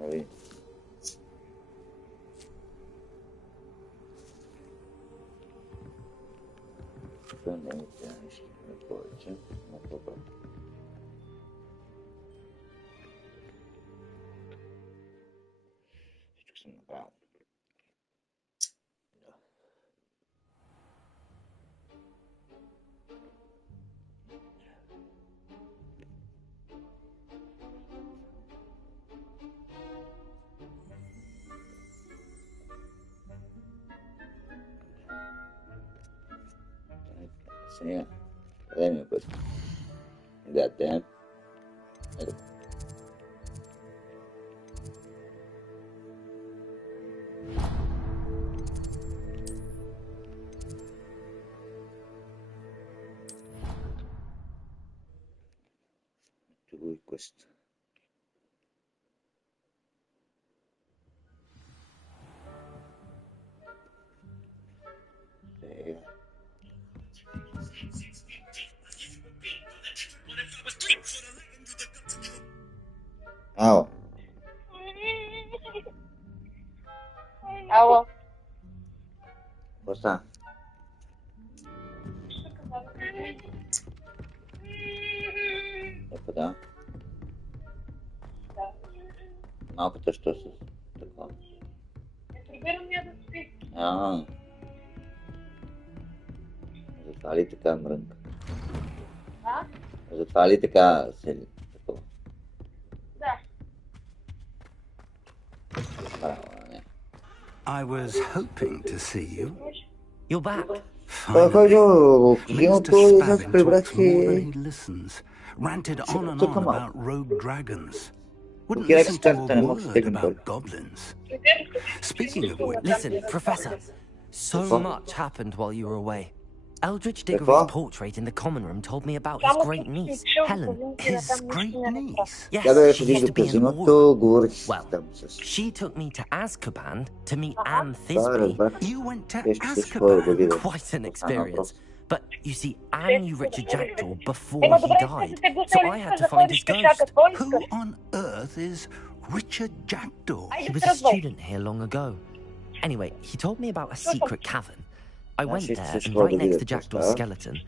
Ahí. ¿Dónde está el coche? No puedo. Sí, dame pues. Fíjate, questo. Alo. Alo. Šta? Да. Малкото що с такова. Прибирам я да спи. Затова ли така мрънка? А? Затова ли така седи такова? Да. Браво, не. I was hoping to see you. You're back. Finally. Minister Spavin Spavin talks more than he listens. Ranted on and on about rogue dragons. Wouldn't listen to a word about goblins. Speaking of which... Listen, Professor. So much happened while you were away. Eldridge Diggory's portrait in the common room told me about his great niece, Helen. His great niece? Yes, she used to be an Auror. Well, she took me to Azkaban to meet Anne Thisbe. You went to Azkaban? Quite an experience. But you see, Anne knew Richard Jackdaw before he died, so I had to find his ghost. Who on earth is Richard Jackdaw? He was a student here long ago. Anyway, he told me about a secret cavern. I went there, and right next to Jackdaw's skeleton,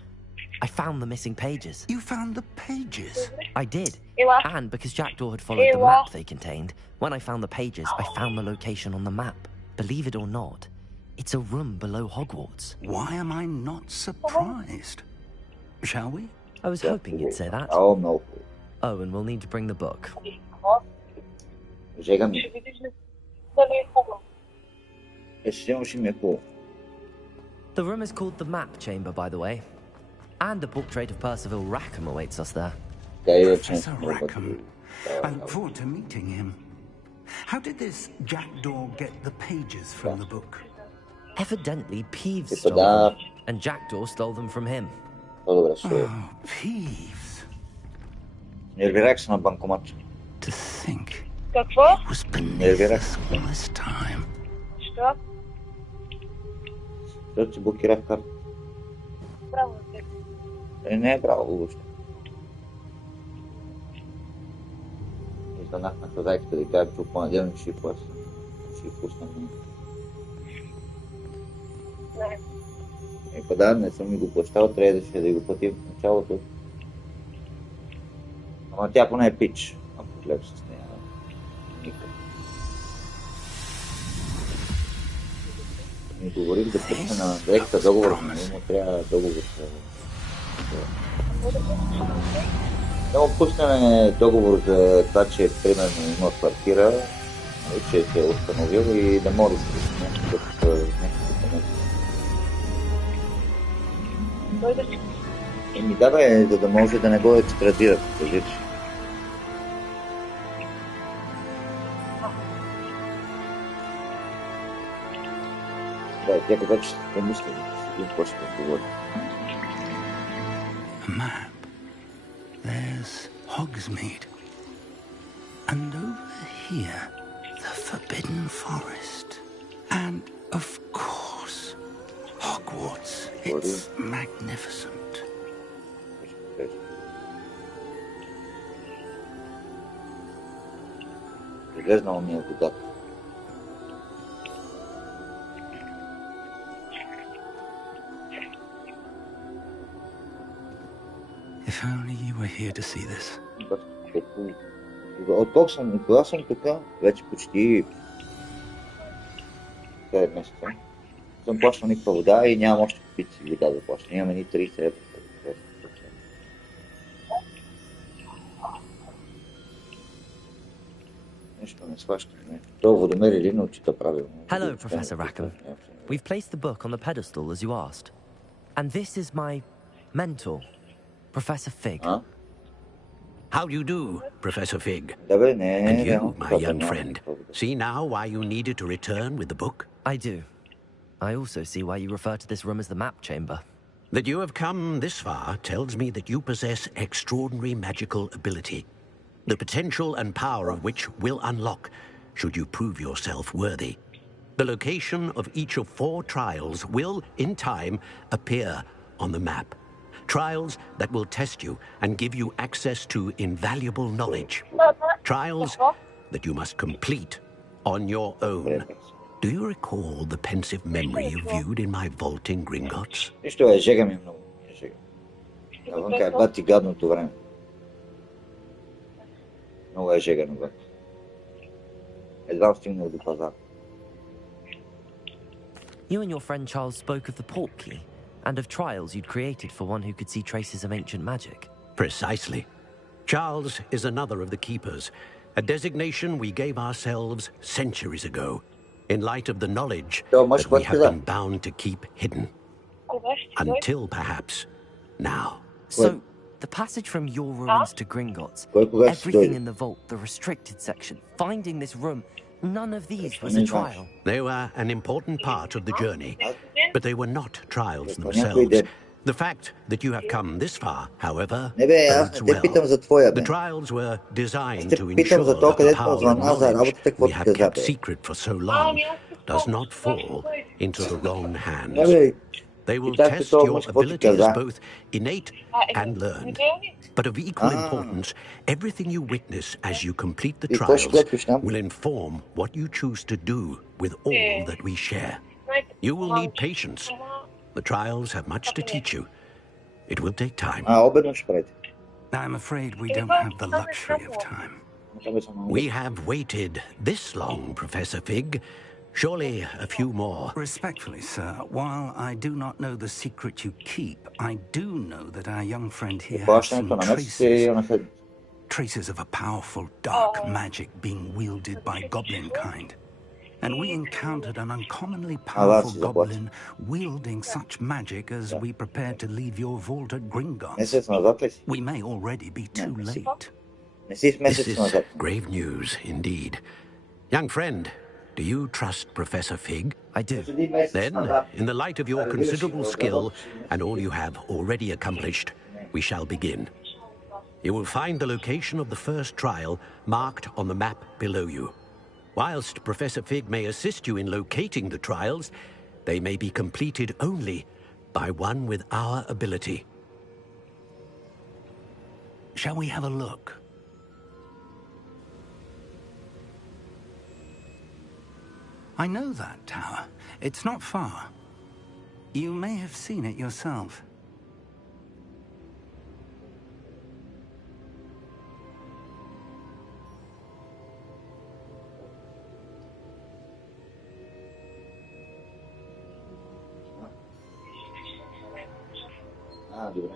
I found the missing pages. You found the pages? I did. And because Jackdaw had followed the map they contained, when I found the pages, I found the location on the map. Believe it or not, it's a room below Hogwarts. Why am I not surprised? Shall we? I was hoping you'd say that. Oh, no. Oh, and we'll need to bring the book. The room is called the Map Chamber, by the way. And a portrait of Percival Rackham awaits us there. Professor Rackham. I look forward to meeting him. How did this Jackdaw get the pages from the book? Evidently, Peeves stole them, and Jackdaw stole them from him. Oh, Peeves. To think it was beneath us all this time. Что? Що ти блокирах карта? Право те. Не е право, въобще. Издънах на хазайката да кажа, че в понеделник ще я пусна. Не. Да, не съм ми го плащал, трябваше да го платим в началото. Ама тя поне е пич, ако гледаш с нея. Никак. Ми говорих да пусне на директа договор, но трябва договор. Да му пуснем договор за това, че примерно има квартира, че се е установил и да може да се някакъв да бе, за да може да не го екстрадират, кажи. Да, тя каза, че ще помисли, един какво ще говори. Map. There's Hogsmeade. And over here, the Forbidden Forest. And, of course, Hogwarts. It's magnificent. Излезнал ми е водата. If only you were here to see this. Кога съм тук, вече почти 5 месеца. Съм плащал никаква вода и нямам още купици вода да плащам. Имаме ни 30 евро. Нещо не сващаме. Това водомер или не отчита правилно. Hello, Professor Rackham. We've placed the book on the pedestal as you asked. And this is my mentor, Professor Fig. Huh? How do you do, Professor Fig? And you, my young friend, see now why you needed to return with the book? I do. I also see why you refer to this room as the map chamber. That you have come this far tells me that you possess extraordinary magical ability, the potential and power of which will unlock should you prove yourself worthy. The location of each of 4 trials will, in time, appear on the map. Trials that will test you and give you access to invaluable knowledge. Trials that you must complete on your own. Do you recall the pensive memory you viewed in my vault in Gringotts? Нищо е, жега ми много. Навънка е бати гадното време. Много е жега навън. Едва стигнал до пазар. You and your friend Charles spoke of the port key and of trials you'd created for one who could see traces of ancient magic. Precisely. Charles is another of the keepers, a designation we gave ourselves centuries ago, in light of the knowledge that we have been bound to keep hidden. Until, perhaps, now. So, the passage from your ruins to Gringotts, everything in the vault, the restricted section, finding this room, none of these was a trial. They were an important part of the journey, but they were not trials themselves. The fact that you have come this far, however, bodes well. The trials were designed to ensure that the power and knowledge we have kept secret for so long does not fall into the wrong hands. They will test your abilities, both innate and learned. But of equal importance, everything you witness as you complete the trials will inform what you choose to do with all that we share. You will need patience. The trials have much to teach you. It will take time. I'm afraid we don't have the luxury of time. We have waited this long, Professor Fig. Surely a few more. Respectfully, sir, while I do not know the secret you keep, I do know that our young friend here has some traces of a powerful dark magic being wielded by goblin kind. And we encountered an uncommonly powerful goblin wielding such magic as we prepared to leave your vault at Gringotts. We may already be too late. This is grave news, indeed. Young friend, do you trust Professor Fig? I do. Then, in the light of your considerable skill and all you have already accomplished, we shall begin. You will find the location of the first trial marked on the map below you. Whilst Professor Fig may assist you in locating the trials, they may be completed only by one with our ability. Shall we have a look? I know that tower. It's not far. You may have seen it yourself. Добре.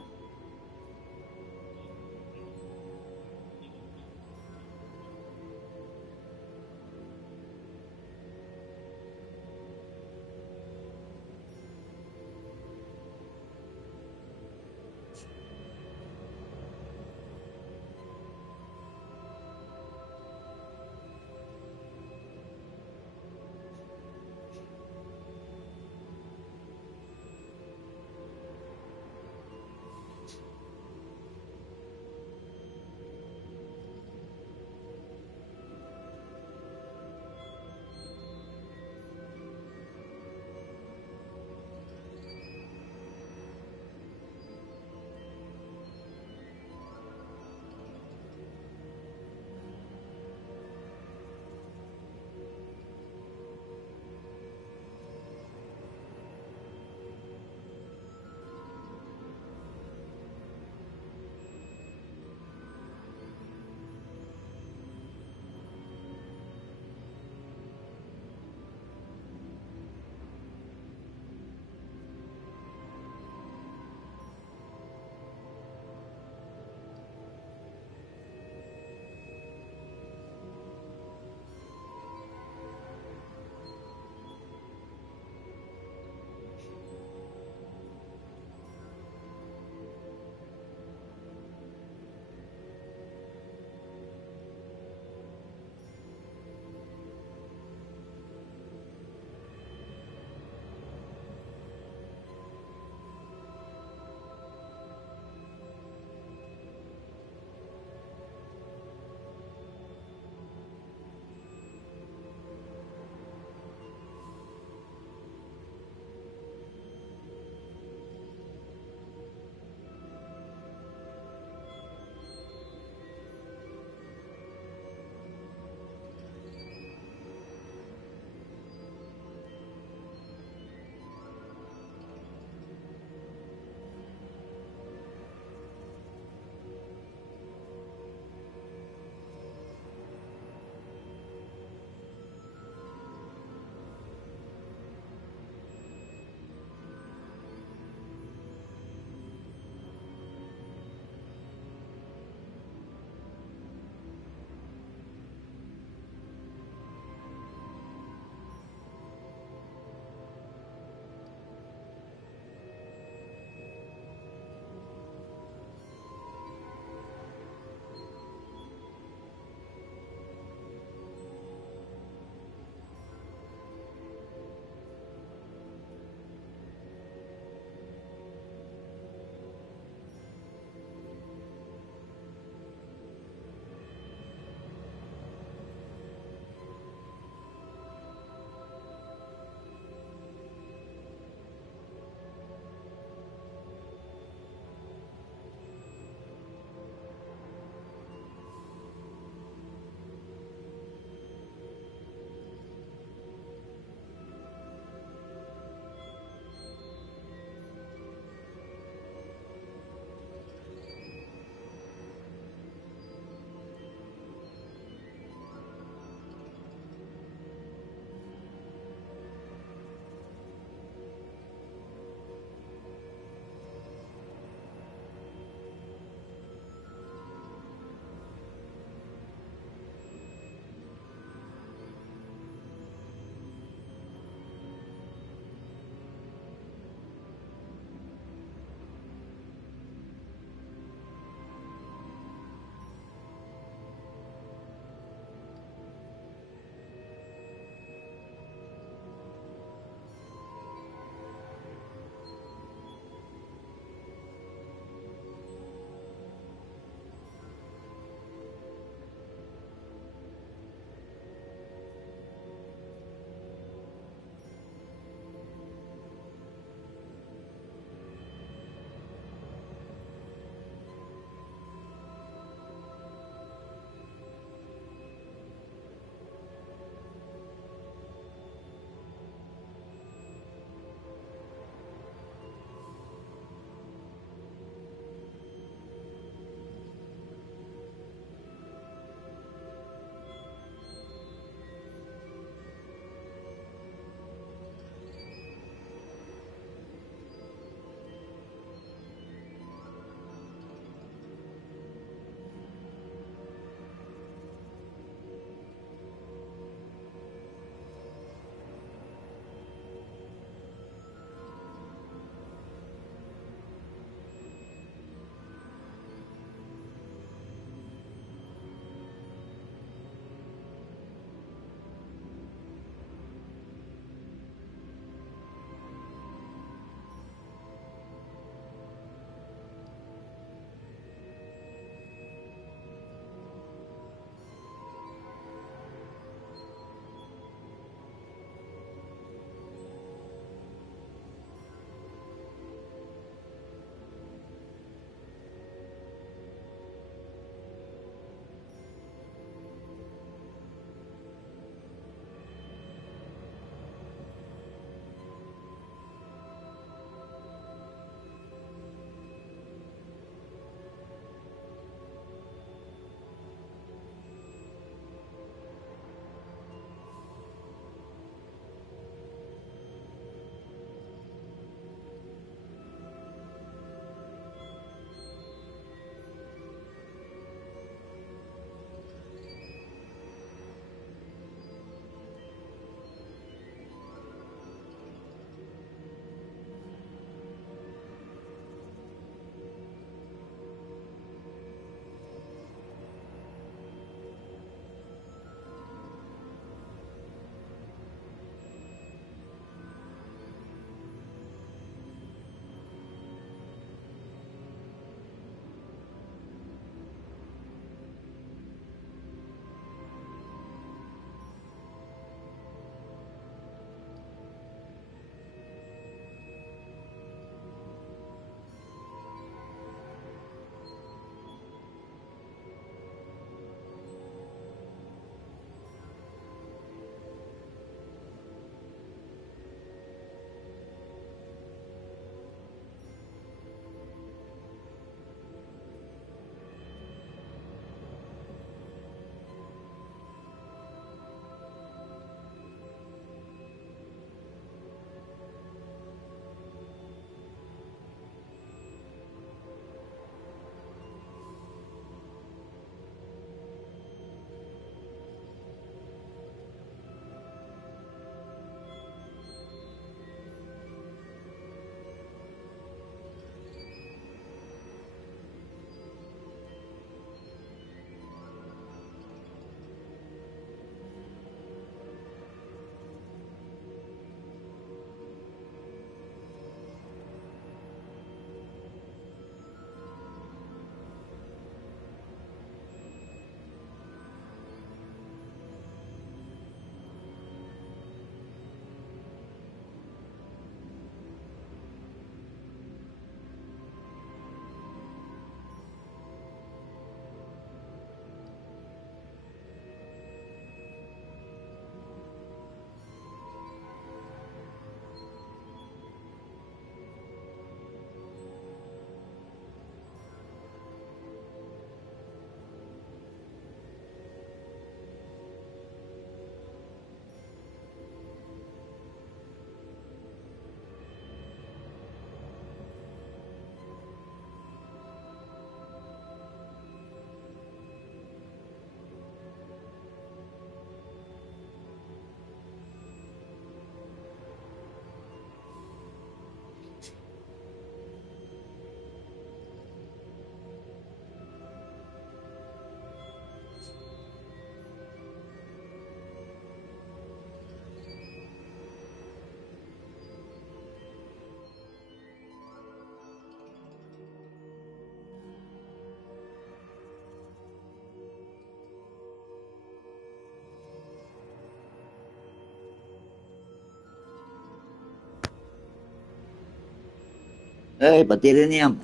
Hey, baterya niya.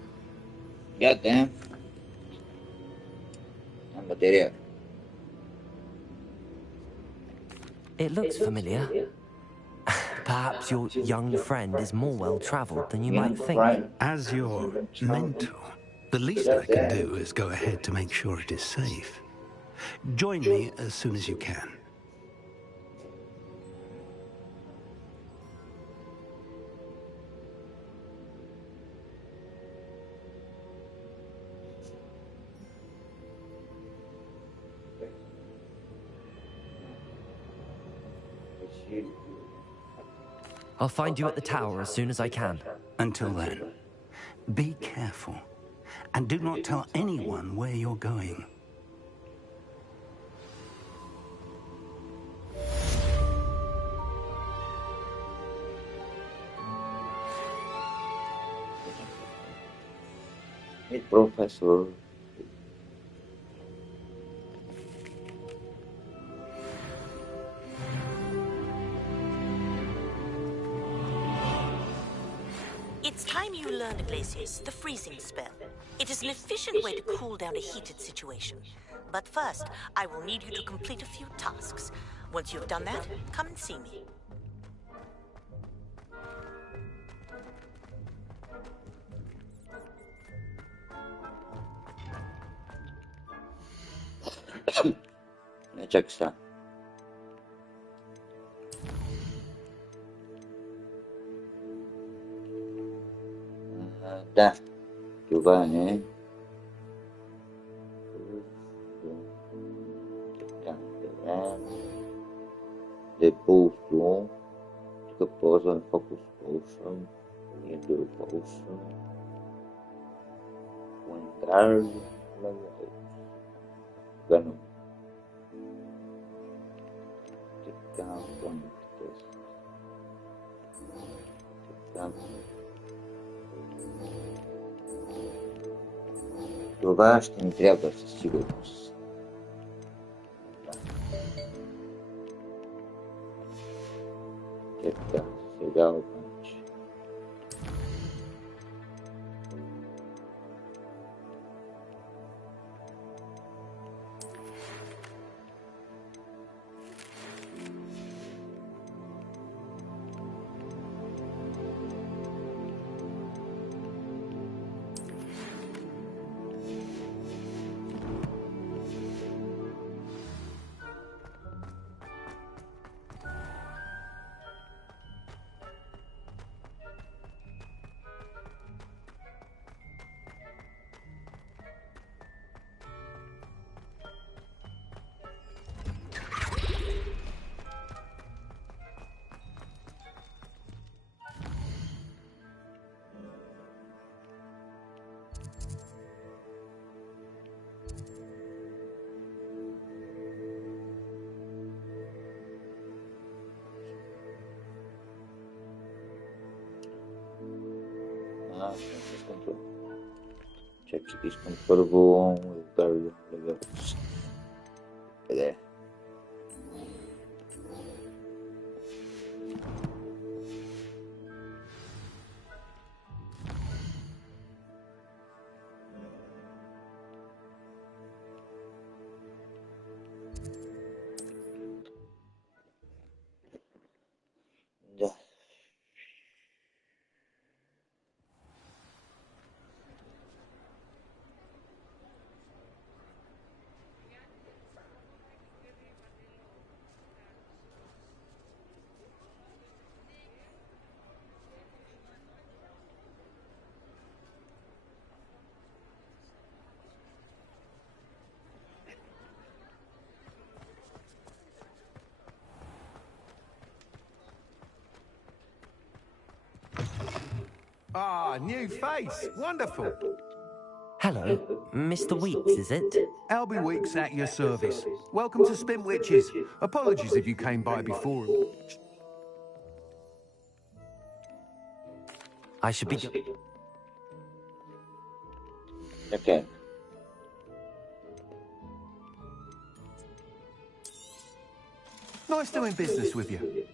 God damn. Ang baterya. It looks familiar. Perhaps your young friend is more well-traveled than you might think. As your mentor, the least I can do is go ahead to make sure it is safe. Join me as soon as you can. I'll find you at the tower as soon as I can. Until then, be careful, and do not tell anyone where you're going. Meet Professor. It's time you learned, Glacius, the freezing spell. It is an efficient way to cool down a heated situation. But first, I will need you to complete a few tasks. Once you've done that, come and see me. Check sta. Da, giovane. The potion. The potion, focus potion. Endure potion. Vou entrar. Ganhou. Туда что не треба сигурност. Чека, сега обаче. Check is comfortable with various levels. There. Yeah. Ah, new face. Wonderful. Hello, Mr. Weeks, is it? Albie Weeks at your service. Welcome to Spintwitches. Apologies if you came by before. I should be... Okay. Nice doing business with you.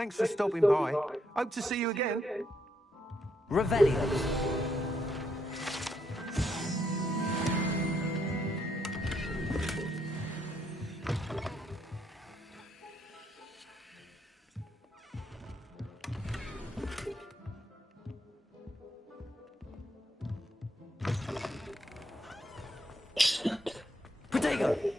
Thanks for stopping by. Hope to see you again. Revelio. Protego!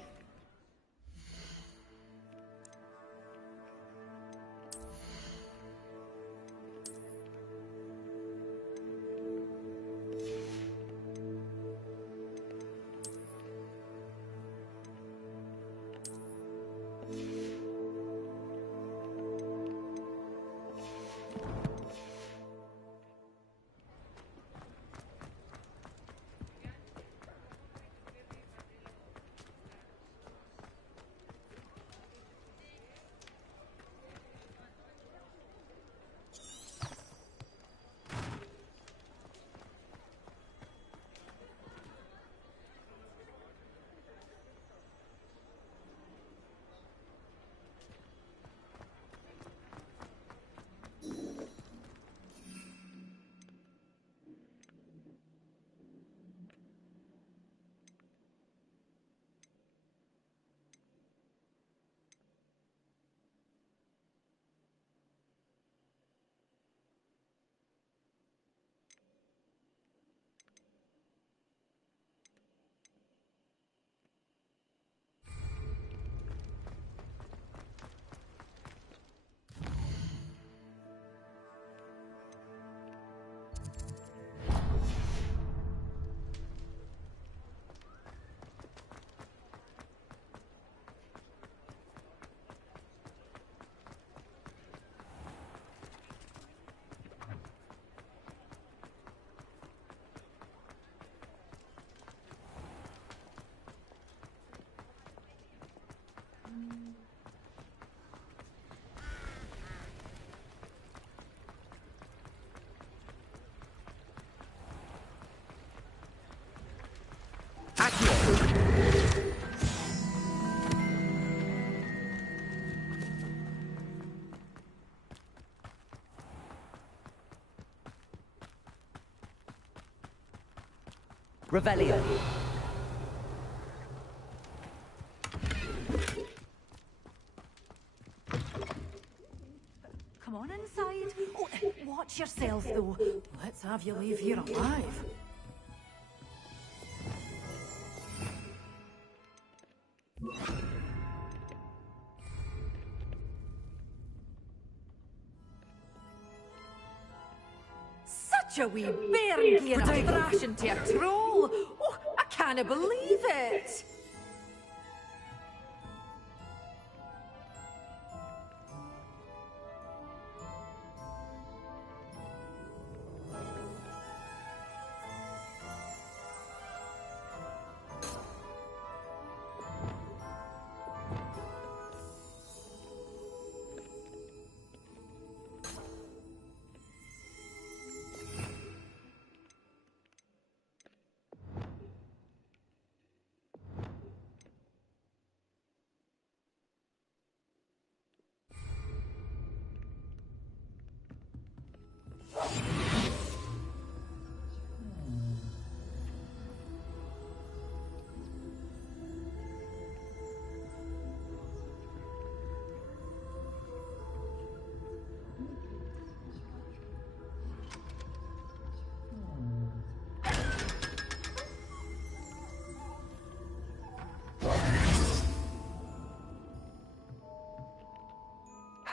Revelio. Come on inside. Oh, watch yourself, though. Let's have you leave here alive. Such a wee bairn gear a thrash into a troll. Oh, I can't believe it.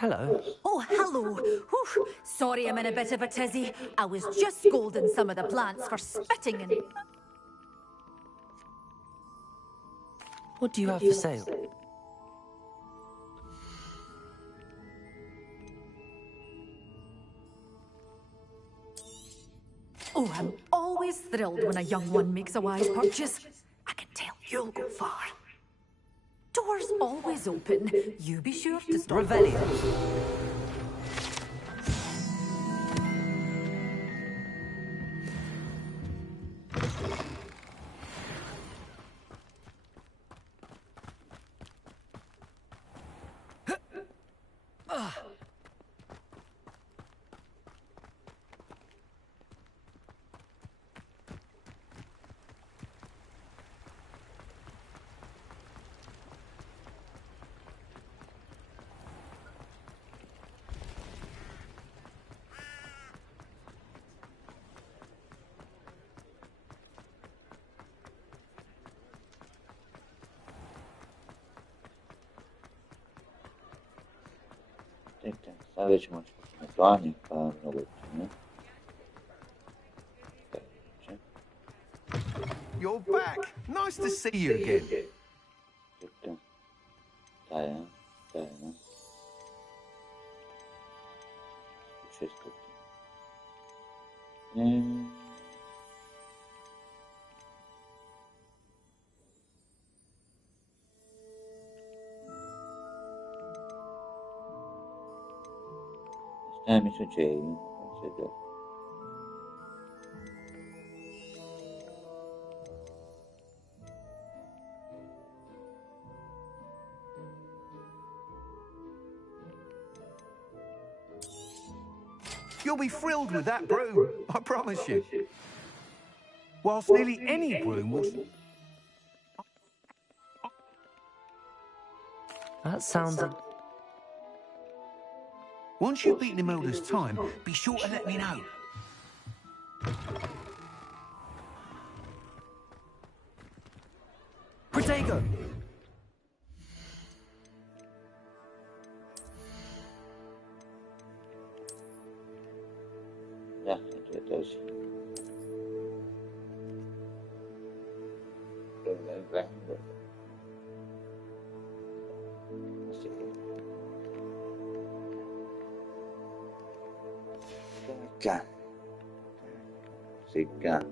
Hello. Oh, hello. Whew. Sorry I'm in a bit of a tizzy. I was just scolding some of the plants for spitting and... What do you have for sale? Oh, I'm always thrilled when a young one makes a wise purchase. I can tell you'll go far. Doors always open. You be sure to stop. Revelio. Sad već možeš putovanje, pa mnogo ne? You're back. Nice to see you again. Tajna. Često. Mislim će i sve to. You'll be thrilled with that broom, I promise you. Whilst nearly any broom will... That sounds... Once you've beaten him all this time, be sure to let me know. Protego! Da, to je to. Sicca.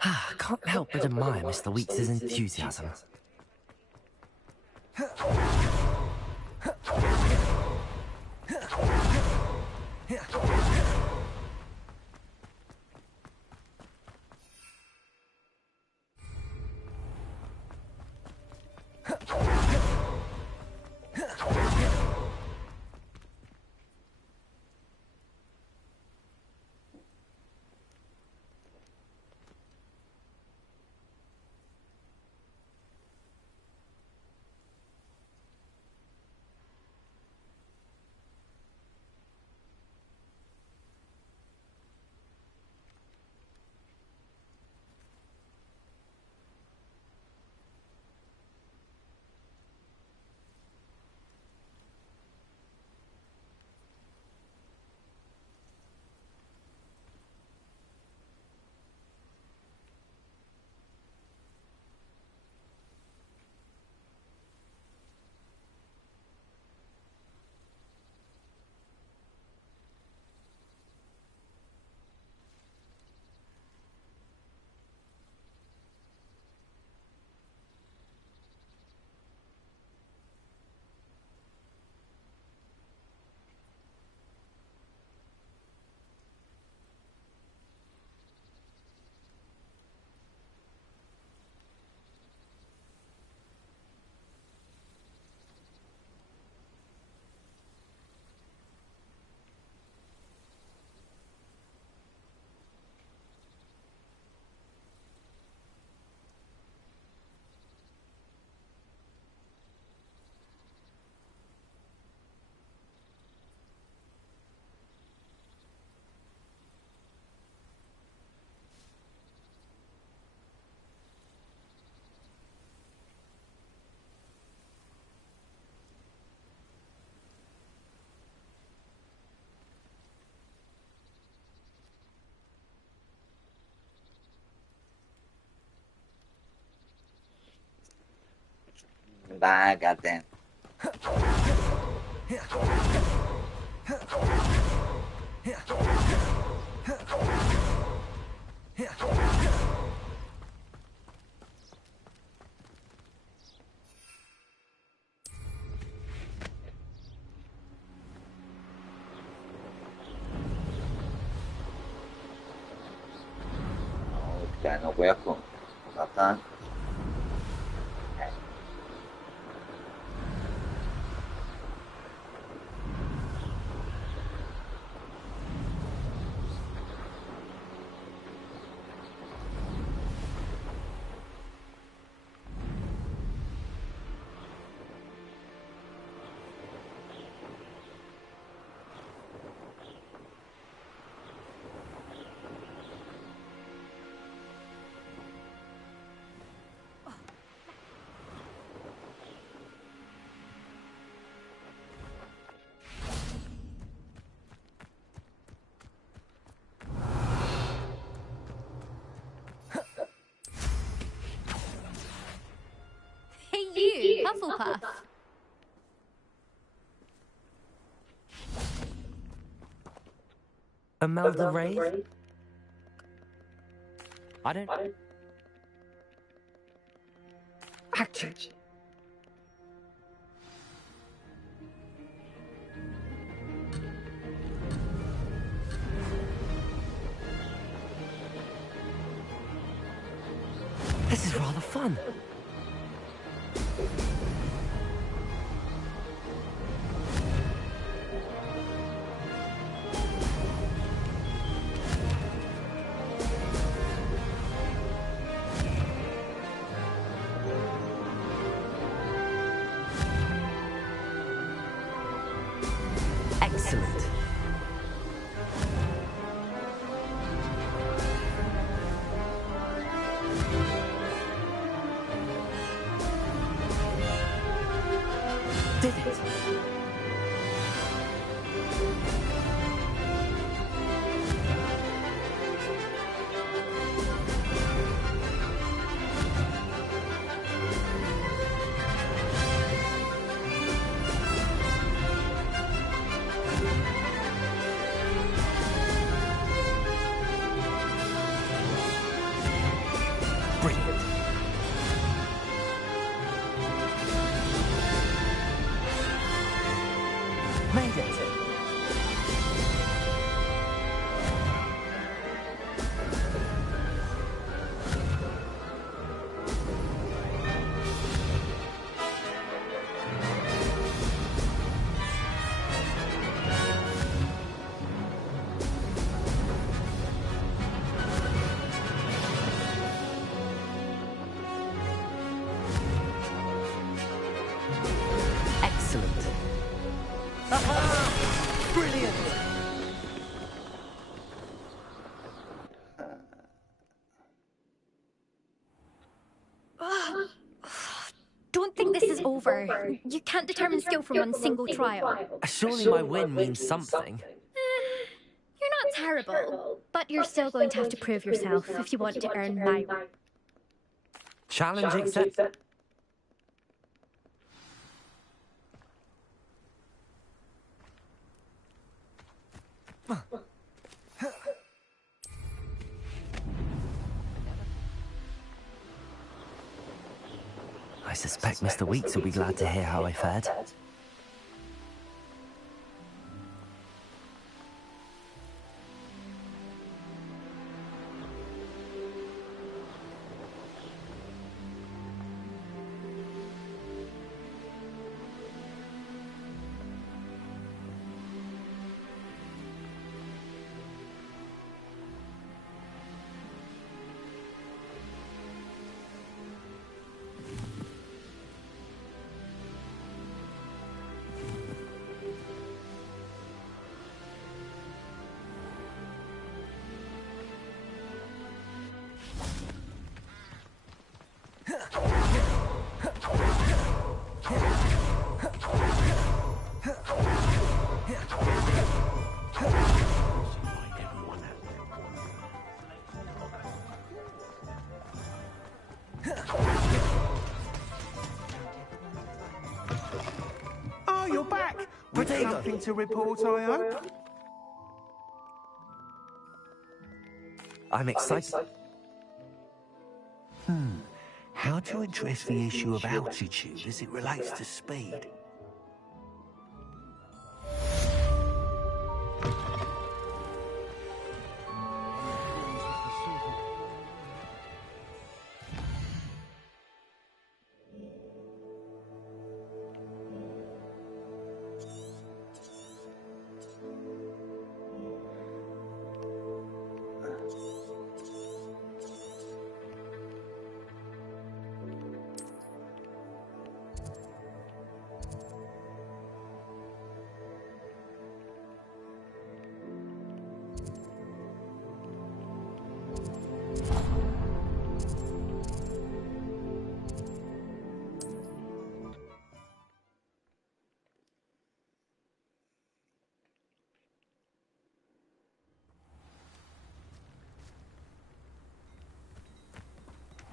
I can't help but admire Mr. Weeks' enthusiasm. Bye, goddamn. Okay, no voy a matar. you, Hufflepuff. Imelda Wraith? I don't... Actually... This is rather fun. Excellent. Did it? Brilliant. Made it. Excellent. Brilliant. Don't think this is over. You can't determine skill from one single trial. Surely my win means something. You're not terrible, but you're still going to have to prove yourself if you want to earn my... Challenge accepted. I suspect Mr. Weeks will be glad to hear how I fared. Oh, you're back! With something to report, I hope? I'm excited. How to address the issue of altitude as it relates to speed?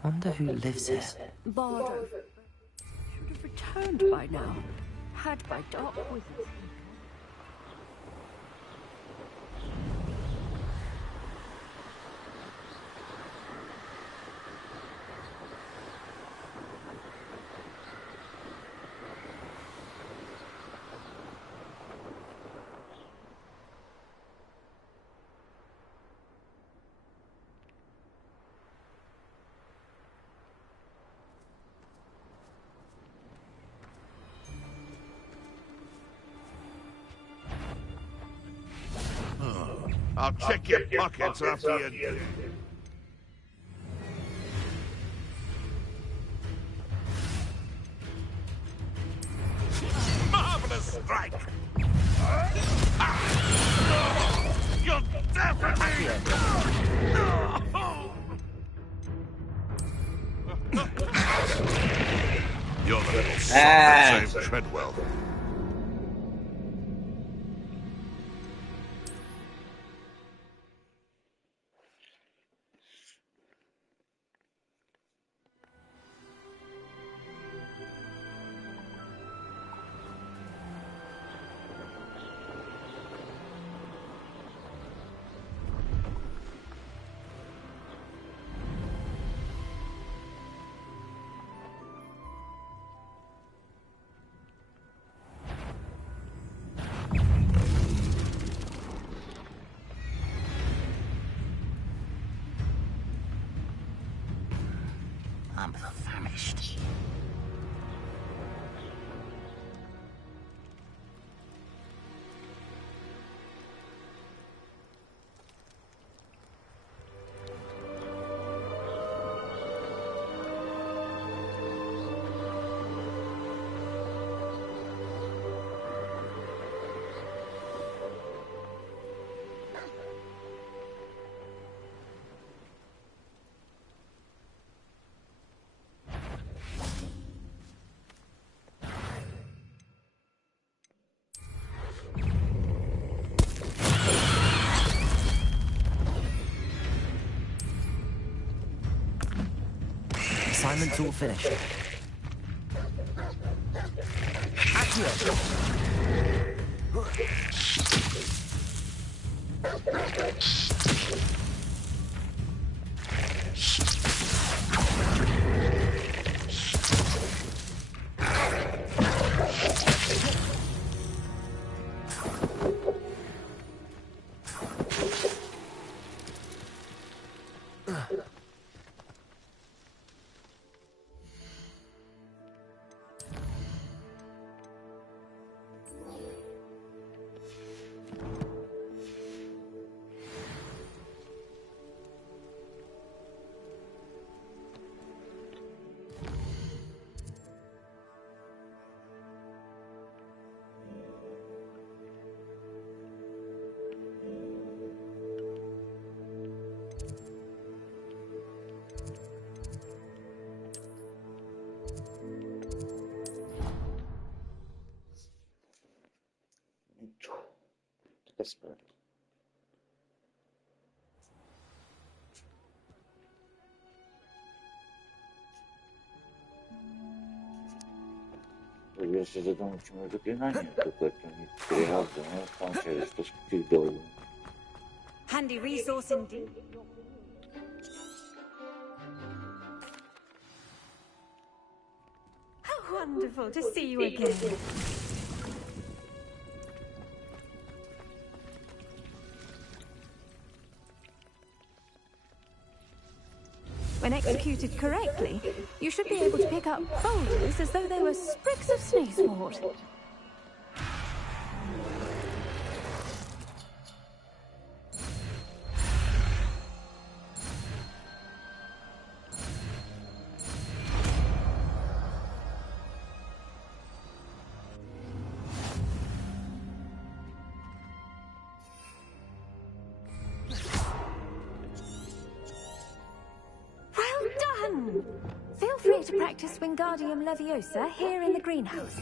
Wonder who lives here. Border. turned by now. Had by dark wizards. I'll check your pockets after you're dead. Marvelous strike! You'll definitely... You're the little son that saved Treadwell. I'm famished. Assignment's all finished. Desperate. Если задумать, почему заклинание какое-то переразное, получается, что чуть долго. Handy resource indeed. How wonderful to see you again. When executed correctly, you should be able to pick up boulders as though they were sprigs of sneezewort. Feel free to practice Wingardium Leviosa here in the greenhouse.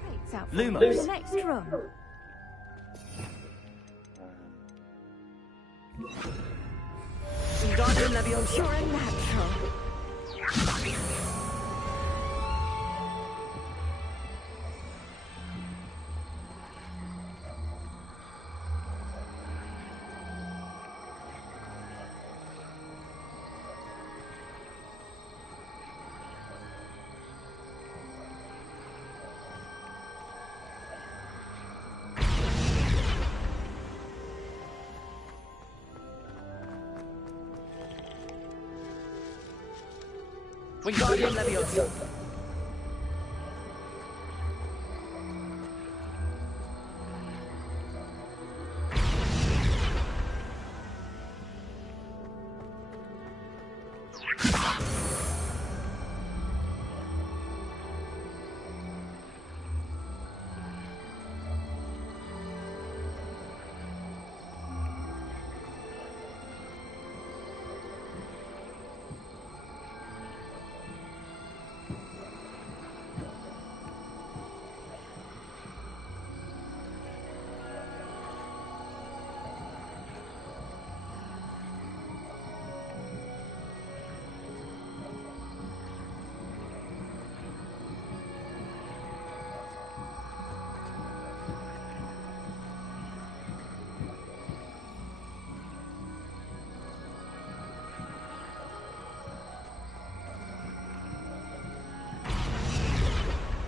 Crates out for the next room. Wingardium Leviosa. You're a natural. Wingardium Leviosa.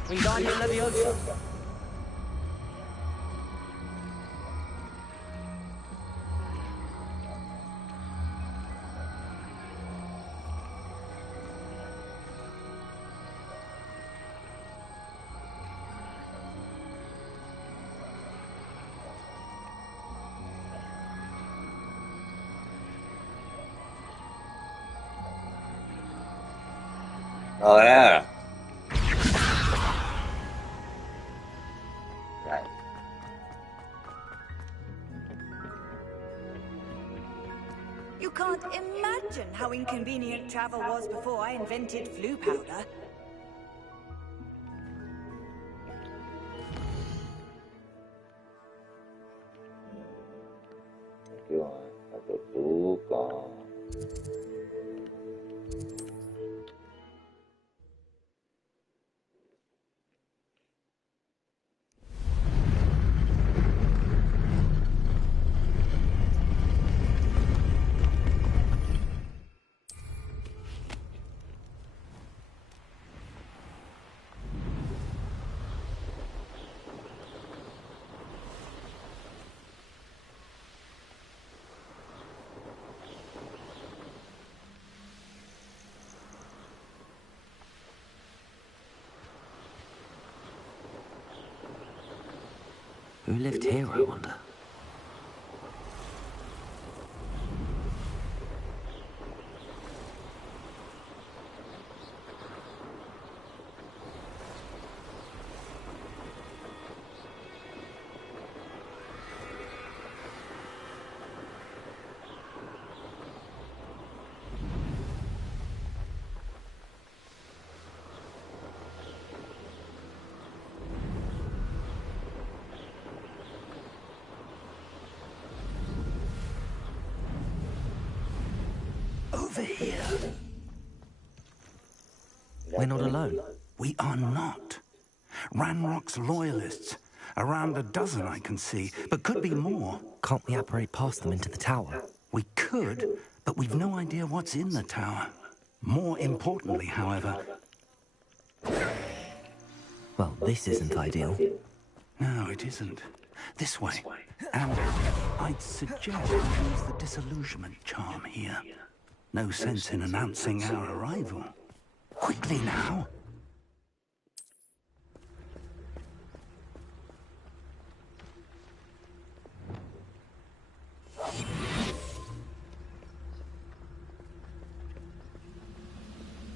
Wingardium Leviosa. Oh yeah. Right. You can't imagine how inconvenient travel was before I invented flu powder. Aqui, ó. A Tutuca. Who lived here, I wonder? Over here. We're not alone. We are not. Ranrock's loyalists. Around a dozen I can see, but could be more. Can't we apparate past them into the tower? We could, but we've no idea what's in the tower. More importantly, however... Well, this isn't ideal. No, it isn't. This way. And I'd suggest we use the disillusionment charm here. No sense in announcing our arrival. Quickly now.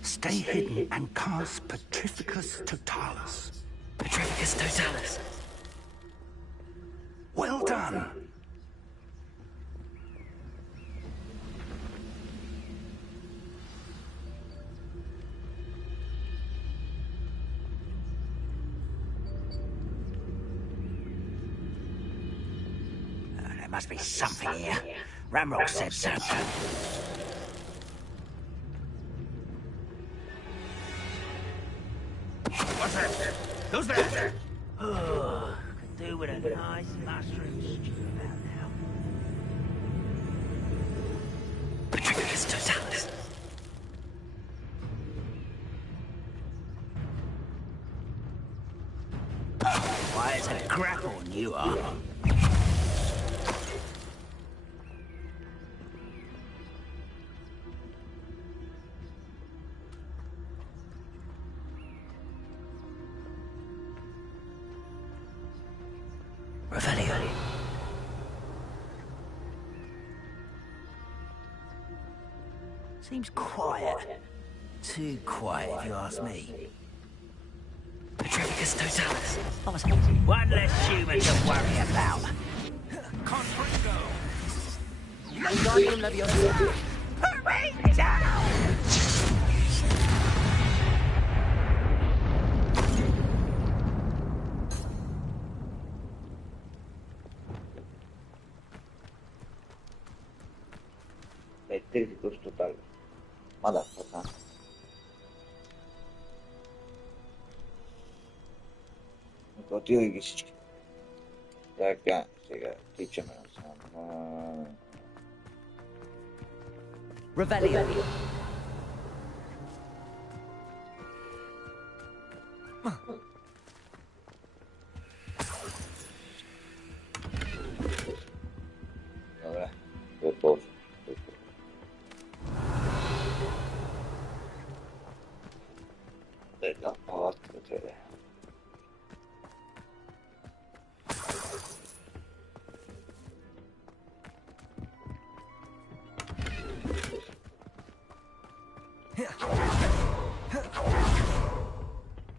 Stay hidden and cast Petrificus Totalis. Petrificus Totalis. Well done. There must be something here. Ramrock said so. Who's there? Oh, could do with a nice mushroom stew about now. Petrificus totalis. Why, it's a grapple, you are. Revelio. Seems quiet. Too quiet, if you ask me. Petrificus totalis. One less human to worry about. Confringo! Wingardium Leviosa. Put me down! Petrificus totalis. Motherfucker. Oddio che si... Raga, qui c'è meno. Revelio. Vabbè, per posto. Bella porca, cioè.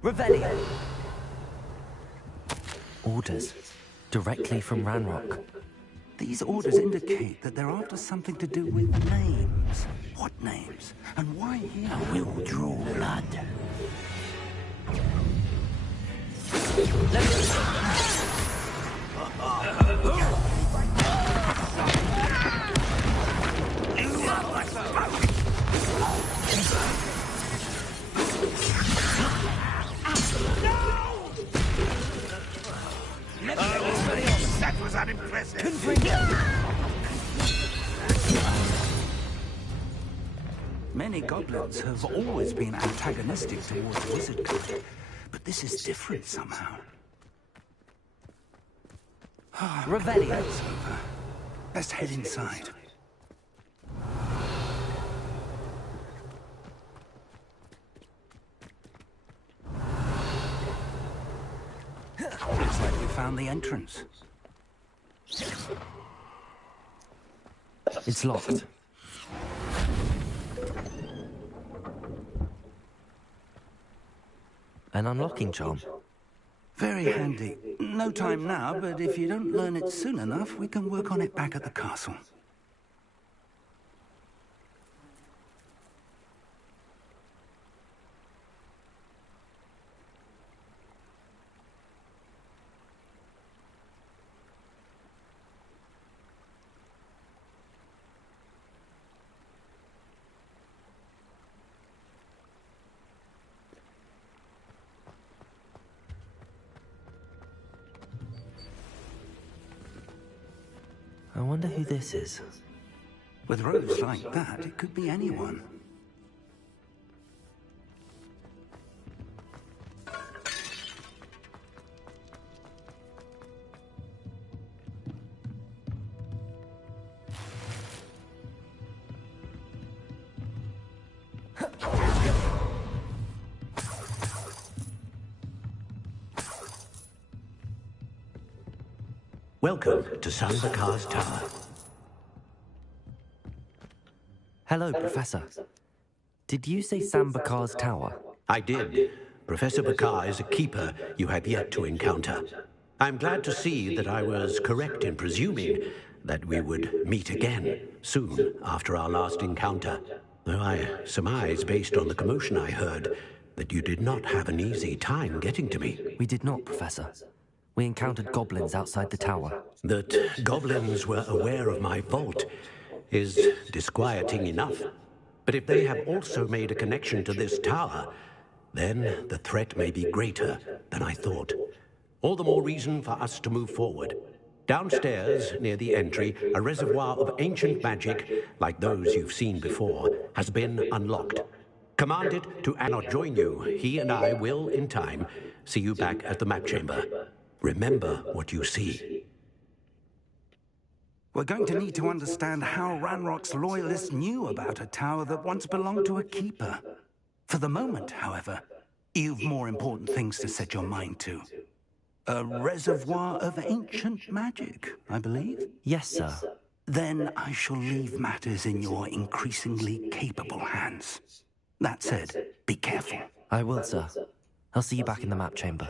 Revelio. Orders. Directly from Ranrock. These orders indicate that they're after something to do with names. What names? And why here? I will draw blood. That was unimpressive. Many goblins have always been antagonistic towards wizard kind, but this is different somehow. Revelio. It's over. Let's head inside. Looks like we found the entrance. It's locked. An unlocking charm. Very handy. No time now, but if you don't learn it soon enough, we can work on it back at the castle. I wonder who this is. With robes like that, it could be anyone. Welcome to Sambakar's Tower. Hello, Professor. Did you say Sambakar's Tower? I did. Professor Bakar is a keeper you have yet to encounter. I'm glad to see that I was correct in presuming that we would meet again soon after our last encounter. Though I surmise, based on the commotion I heard, that you did not have an easy time getting to me. We did not, Professor. We encountered goblins outside the tower. That goblins were aware of my vault is disquieting enough. But if they have also made a connection to this tower, then the threat may be greater than I thought. All the more reason for us to move forward. Downstairs, near the entry, a reservoir of ancient magic, like those you've seen before, has been unlocked. Command it to not join you. He and I will, in time, see you back at the map chamber. Remember what you see. We're going to need to understand how Ranrock's loyalists knew about a tower that once belonged to a keeper. For the moment, however, you've more important things to set your mind to. A reservoir of ancient magic, I believe? Yes, sir. Then I shall leave matters in your increasingly capable hands. That said, be careful. I will, sir. I'll see you back in the map chamber.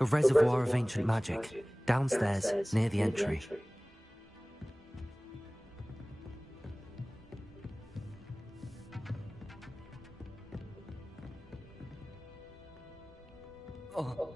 A reservoir of ancient magic, downstairs, near the entry. Oh.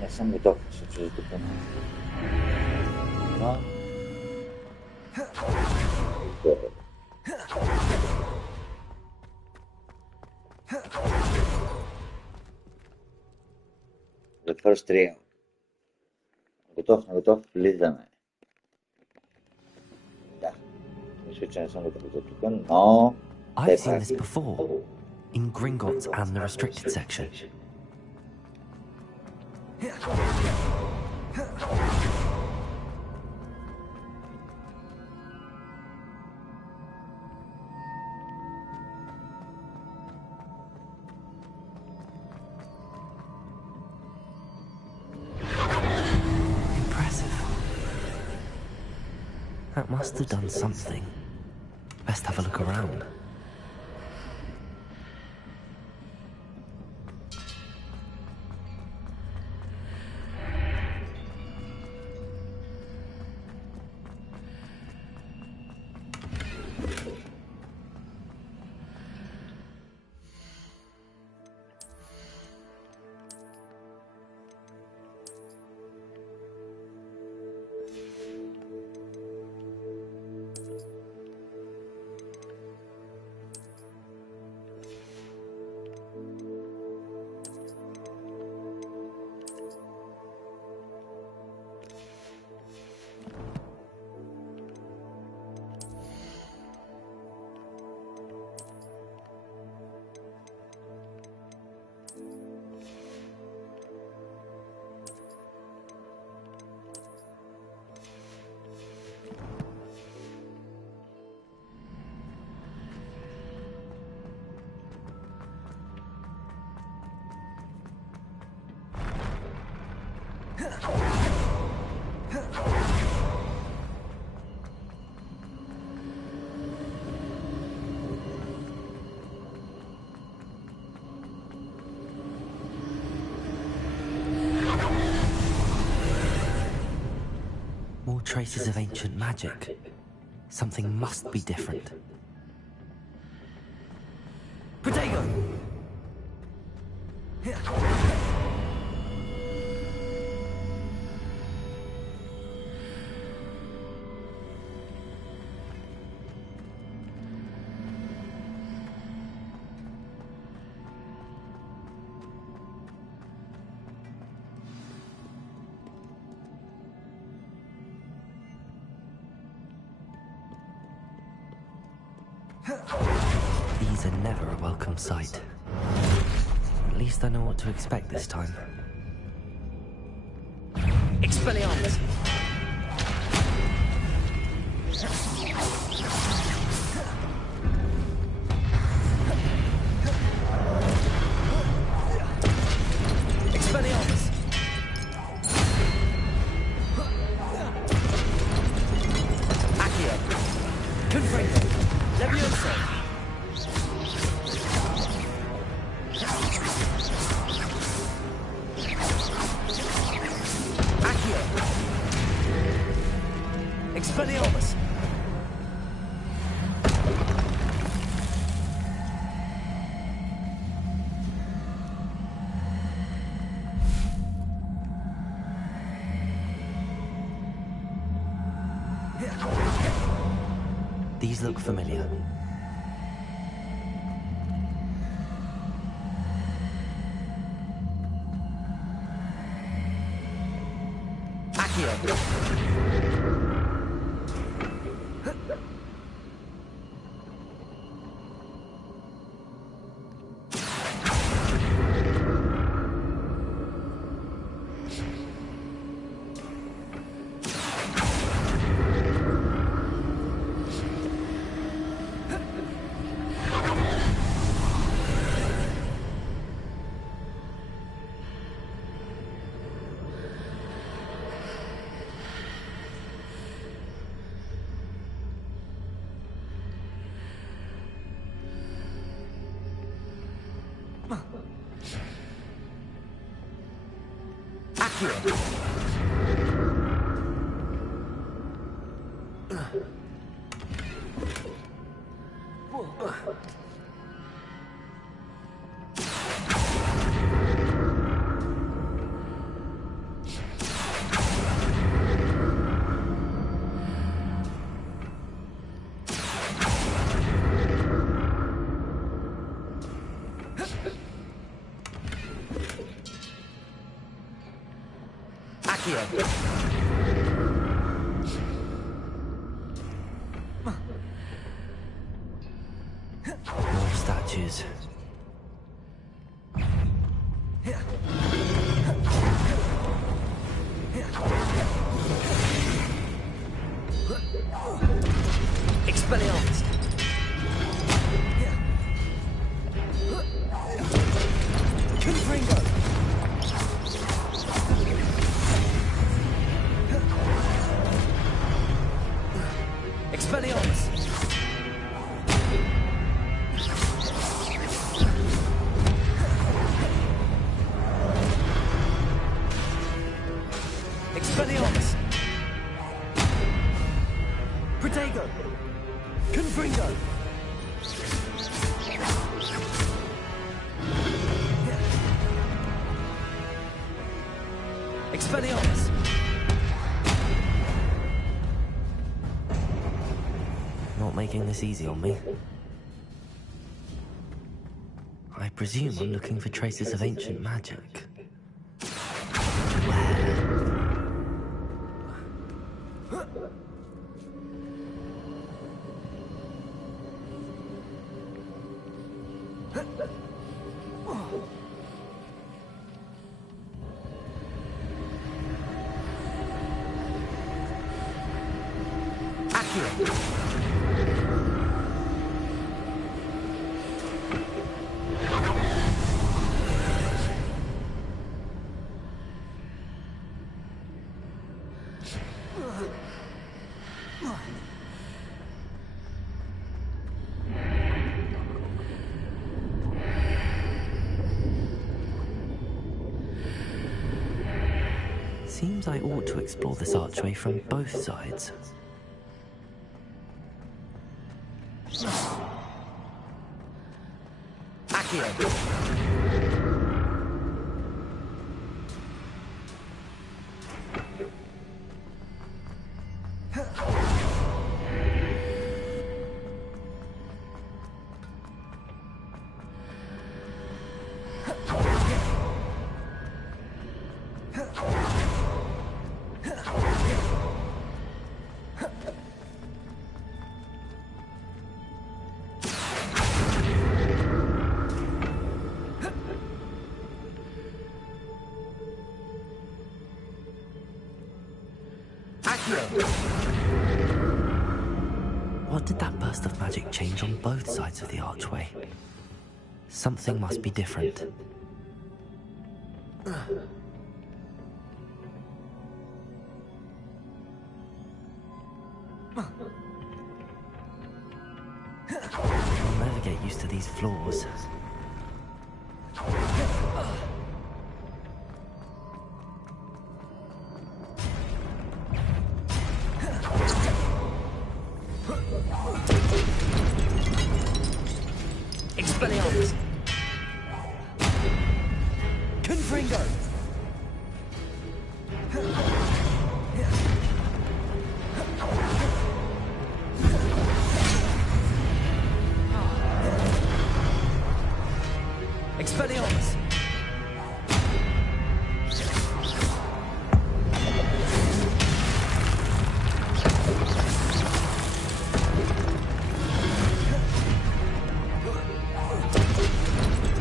Ja sam готов, че тук на... The first ring. Готов, влизаме. Да. Мисля, че не съм готов за тук, но... I've seen this before, in Gringotts and the restricted section. That must have done something. Best have a look around. More traces of ancient magic. Something must be different. Protego! These are never a welcome sight. At least I know what to expect this time. Expelliarmus! Expelliarmus! Accio! Confringo! Levioso! These look familiar. More statues. Expelliarmus. Confringo. Expelliarmus. Expelliarmus. Protego. Confringo. Expelliarmus. Not making this easy on me. I presume I'm looking for traces of ancient magic. Seems I ought to explore this archway from both sides. Accio! What did that burst of magic change on both sides of the archway? Something must be different. I'll never get used to these floors. Expelliarmus! Confringo! Expelliarmus!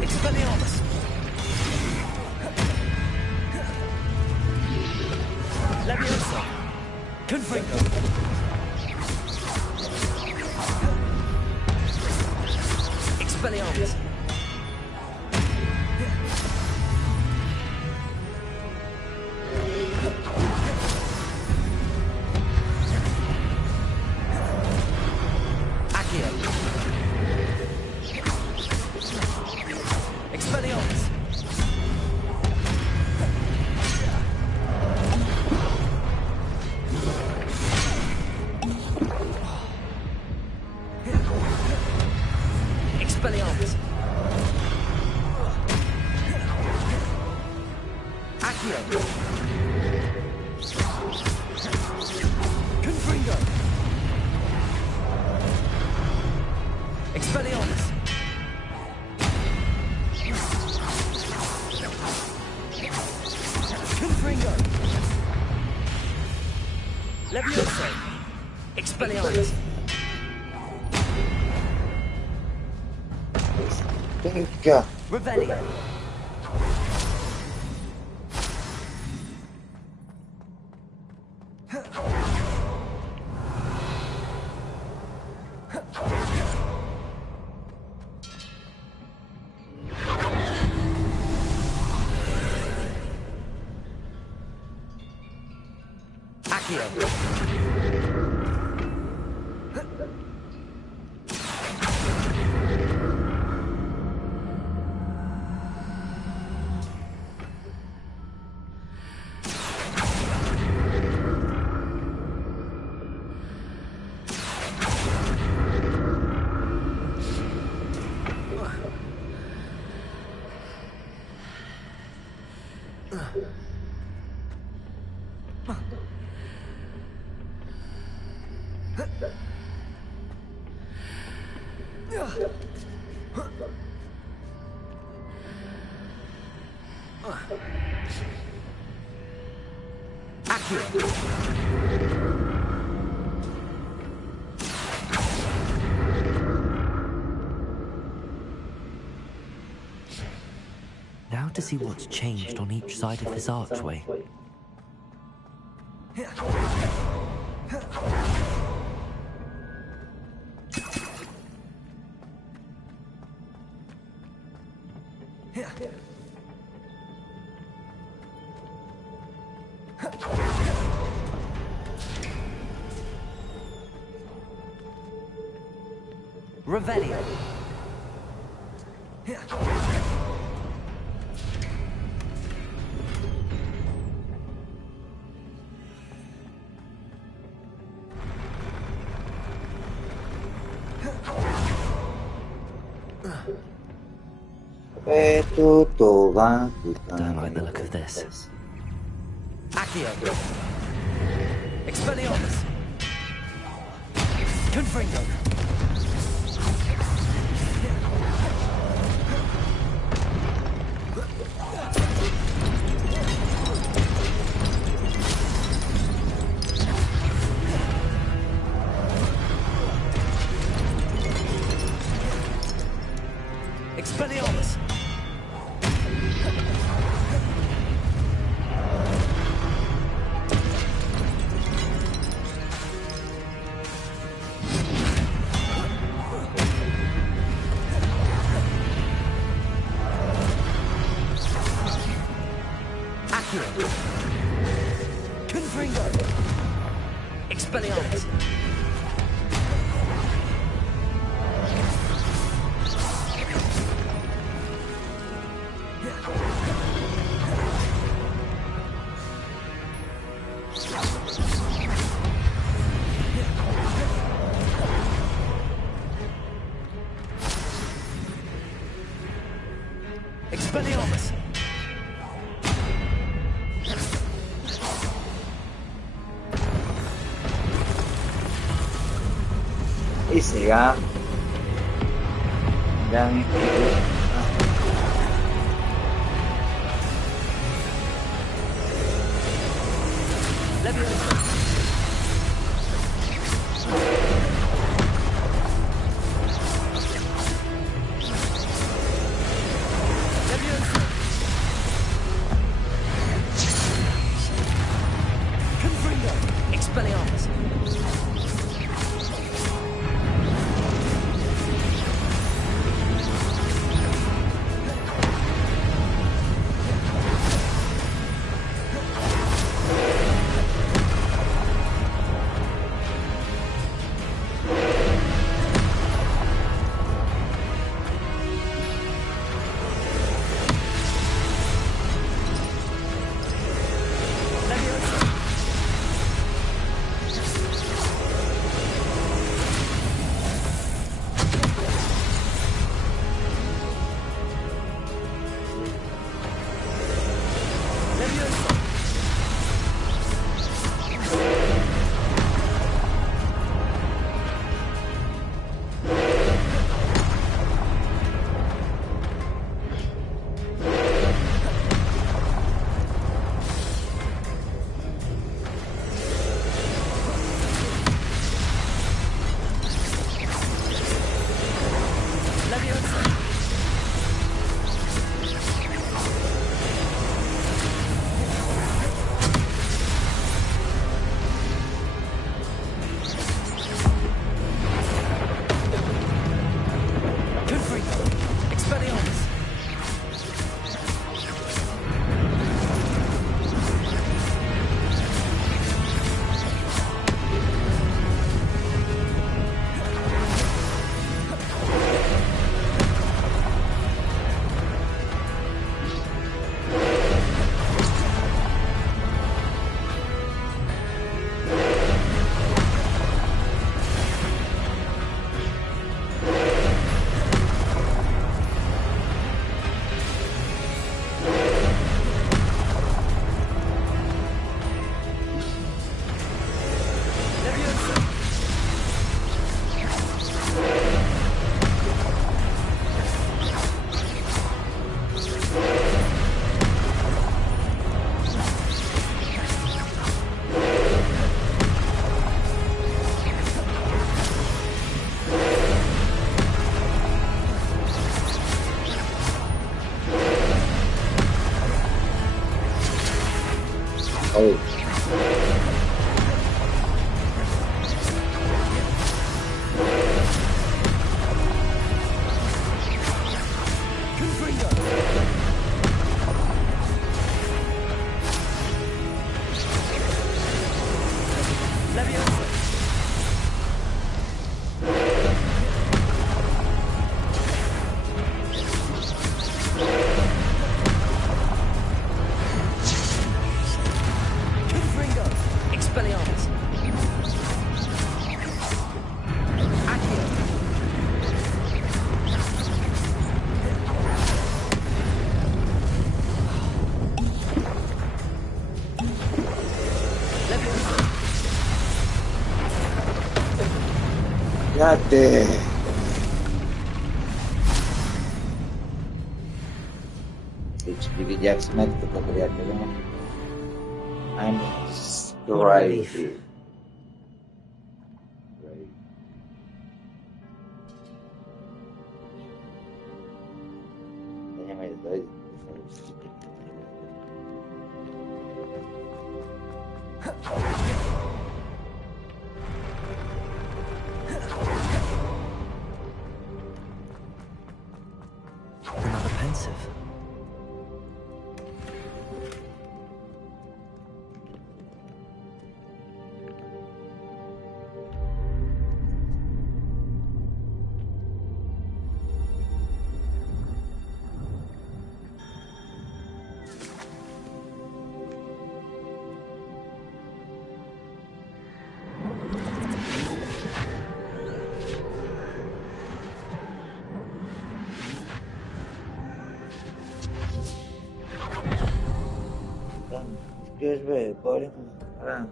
Expelliarmus! Leviosa! Confringo! Expelliarmus! Accio! Expelliarmus! Expelliarmus! Accio! Confringo! Expelliarmus! Confringo! Leviosa! Expelliarmus! Revelio! Accio! Now to see what's changed on each side of this archway. Revelio. Don't like the look of this. Accio. Expelliarmus. Confringo. Expelliarmus. Accio. Confringo. Expelliarmus. Expelliarmus. Isi ya. Dan Hadi. Hiçbir Jackson Medford kadar ama I'm crazy. Denemeyiz öyle. Another pensive. Göz be, bari ha.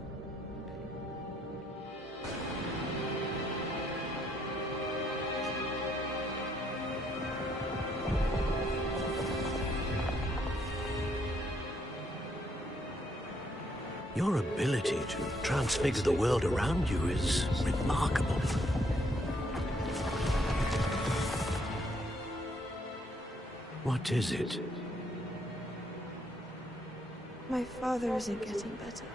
Your ability to transfigure the world around you is remarkable. What is it? My father isn't getting better.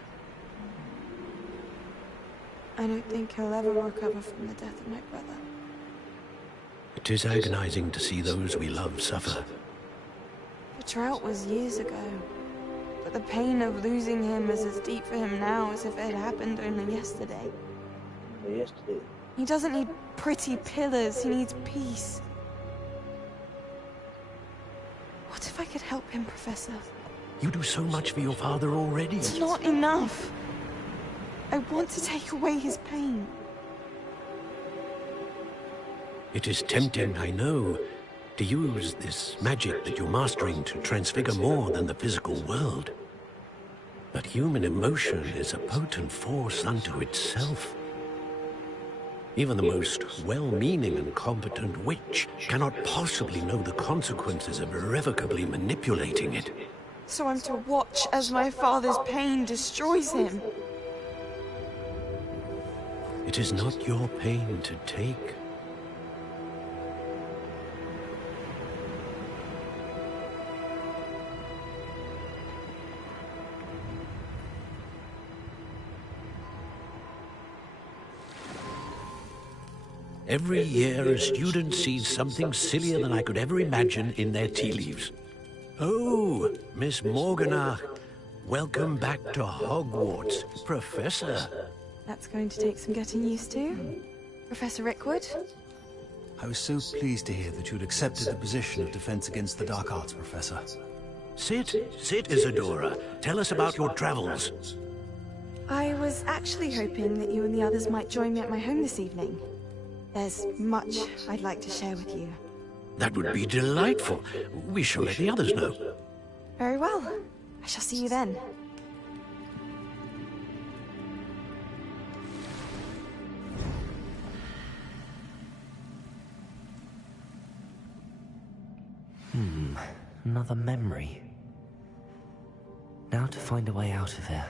I don't think he'll ever recover from the death of my brother. It is agonizing to see those we love suffer. The drought was years ago, but the pain of losing him is as deep for him now as if it had happened only yesterday. He doesn't need pretty pillars, he needs peace. What if I could help him, Professor? You do so much for your father already. It's not enough. I want to take away his pain. It is tempting, I know, to use this magic that you're mastering to transfigure more than the physical world. But human emotion is a potent force unto itself. Even the most well-meaning and competent witch cannot possibly know the consequences of irrevocably manipulating it. So I'm to watch as my father's pain destroys him. It is not your pain to take. Every year, a student sees something sillier than I could ever imagine in their tea leaves. Oh, Miss Morganach, welcome back to Hogwarts, Professor. That's going to take some getting used to. Professor Rickwood? I was so pleased to hear that you'd accepted the position of Defense Against the Dark Arts, Professor. Sit, Isadora. Tell us about your travels. I was actually hoping that you and the others might join me at my home this evening. There's much I'd like to share with you. That would be delightful. We shall let the others know. Very well. I shall see you then. Another memory. Now to find a way out of here.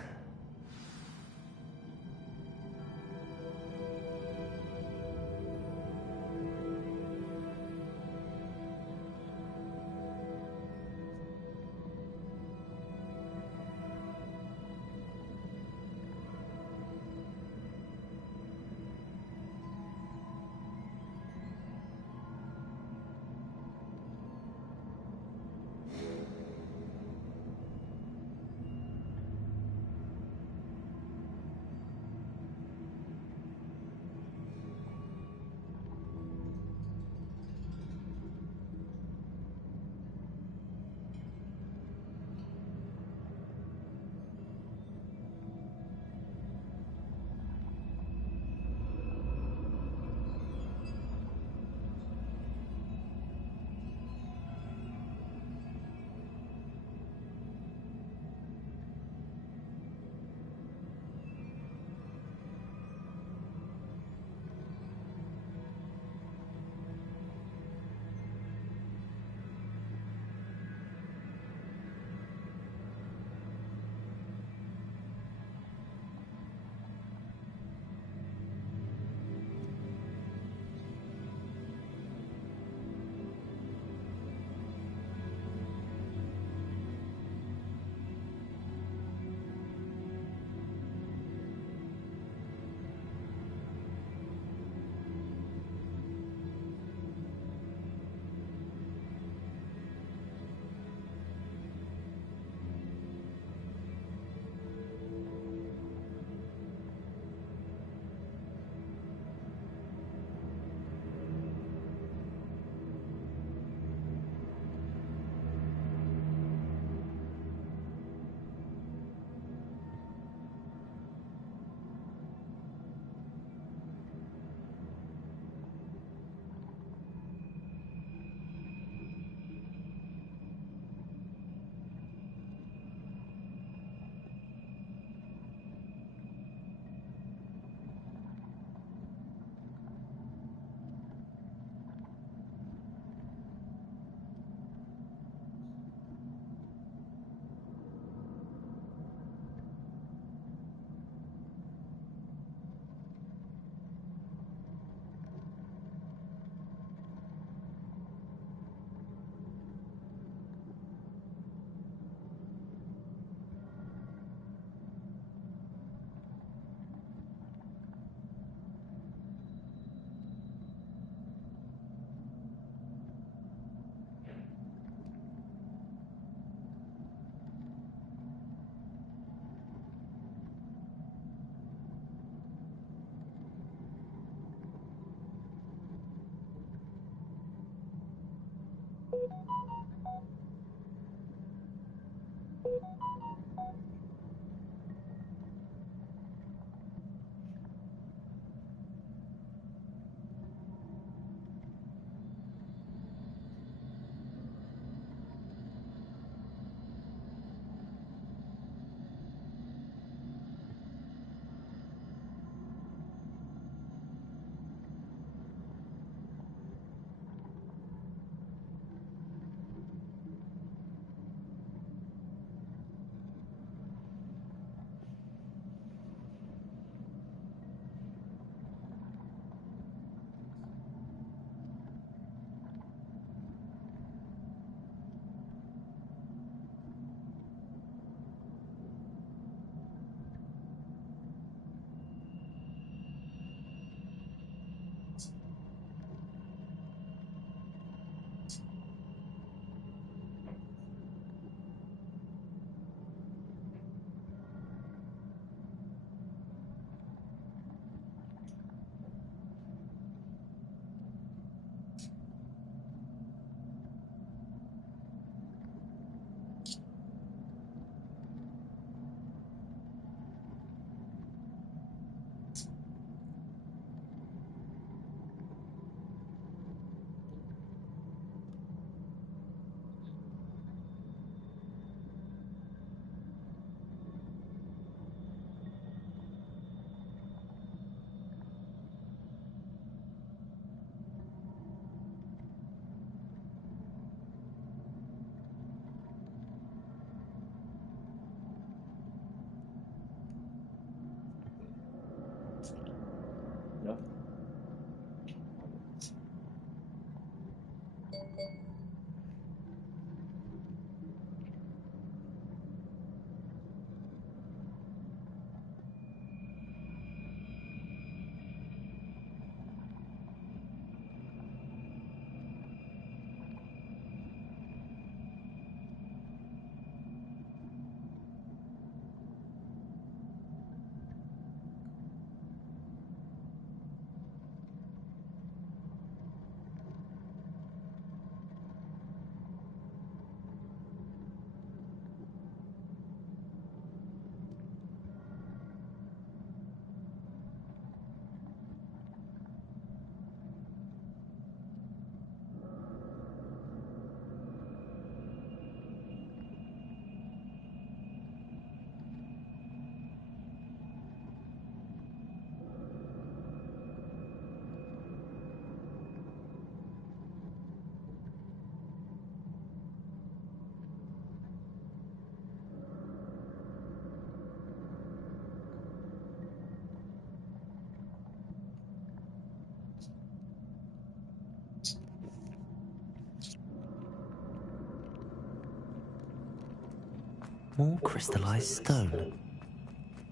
More crystallized stone.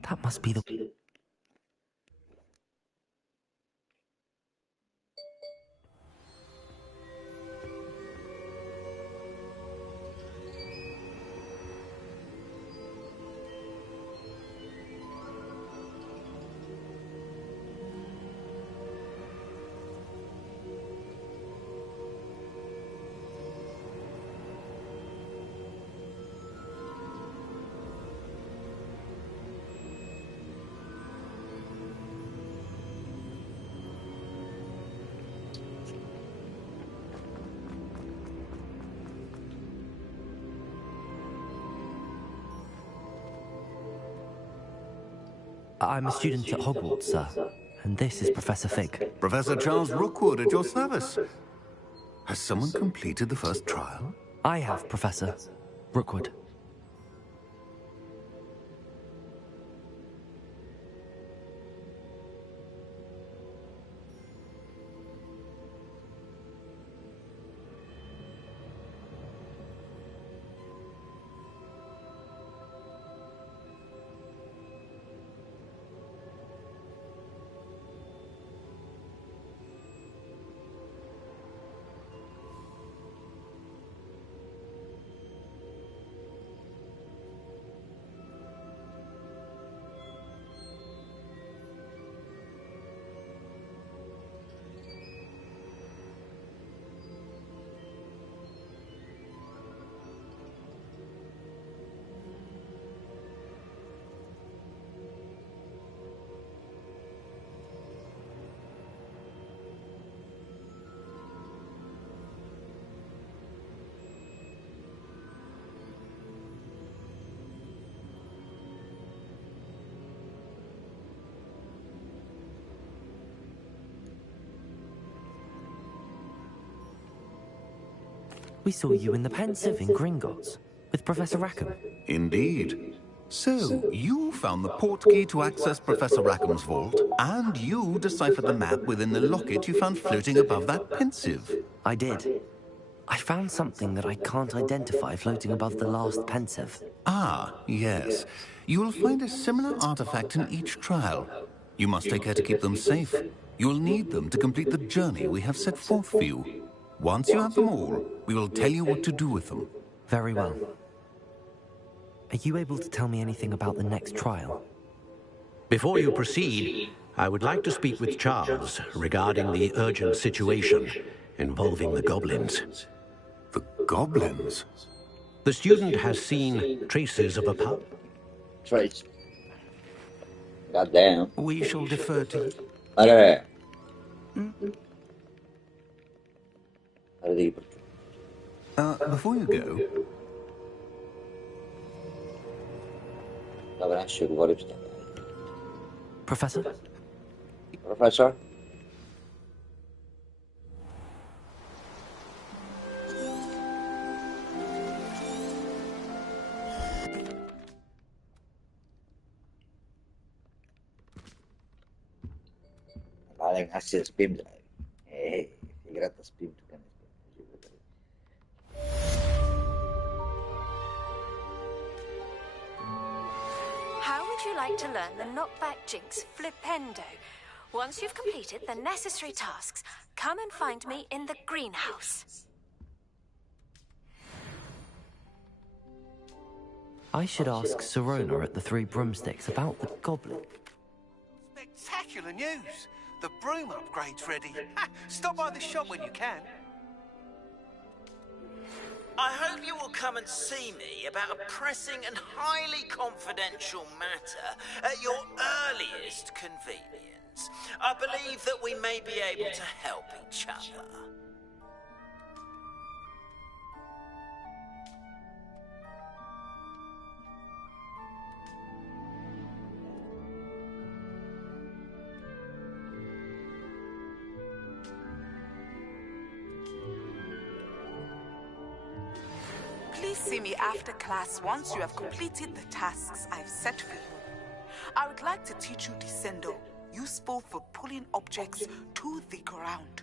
That must be the... I'm a student at Hogwarts, sir. And this is Professor Fig. Professor Charles Rookwood at your service. Has someone completed the first trial? I have, Professor Rookwood. We saw you in the Pensive in Gringotts with Professor Rackham. Indeed. So, you found the portkey to access Professor Rackham's vault, and you deciphered the map within the locket you found floating above that Pensive. I did. I found something that I can't identify floating above the last Pensive. Ah, yes. You will find a similar artifact in each trial. You must take care to keep them safe. You will need them to complete the journey we have set forth for you. Once you have them all, we will tell you what to do with them. Very well. Are you able to tell me anything about the next trial? Before you proceed, I would like to speak with Charles regarding the urgent situation involving the goblins. The goblins? The student has seen traces of a pub. Trace. Goddamn. We shall defer to you. Allora. Before you go... Professor? Professor? Paling hasil spim. Figurata spim tu kan. How would you like to learn the knockback jinx flipendo? Once you've completed the necessary tasks, come and find me in the greenhouse. I should ask Sirona at the Three Broomsticks about the goblin. Spectacular news! The broom upgrade's ready. Stop by the shop when you can. I hope you will come and see me about a pressing and highly confidential matter at your earliest convenience. I believe that we may be able to help each other. Please see me after class once you have completed the tasks I've set for you. I would like to teach you Descendo, useful for pulling objects to the ground.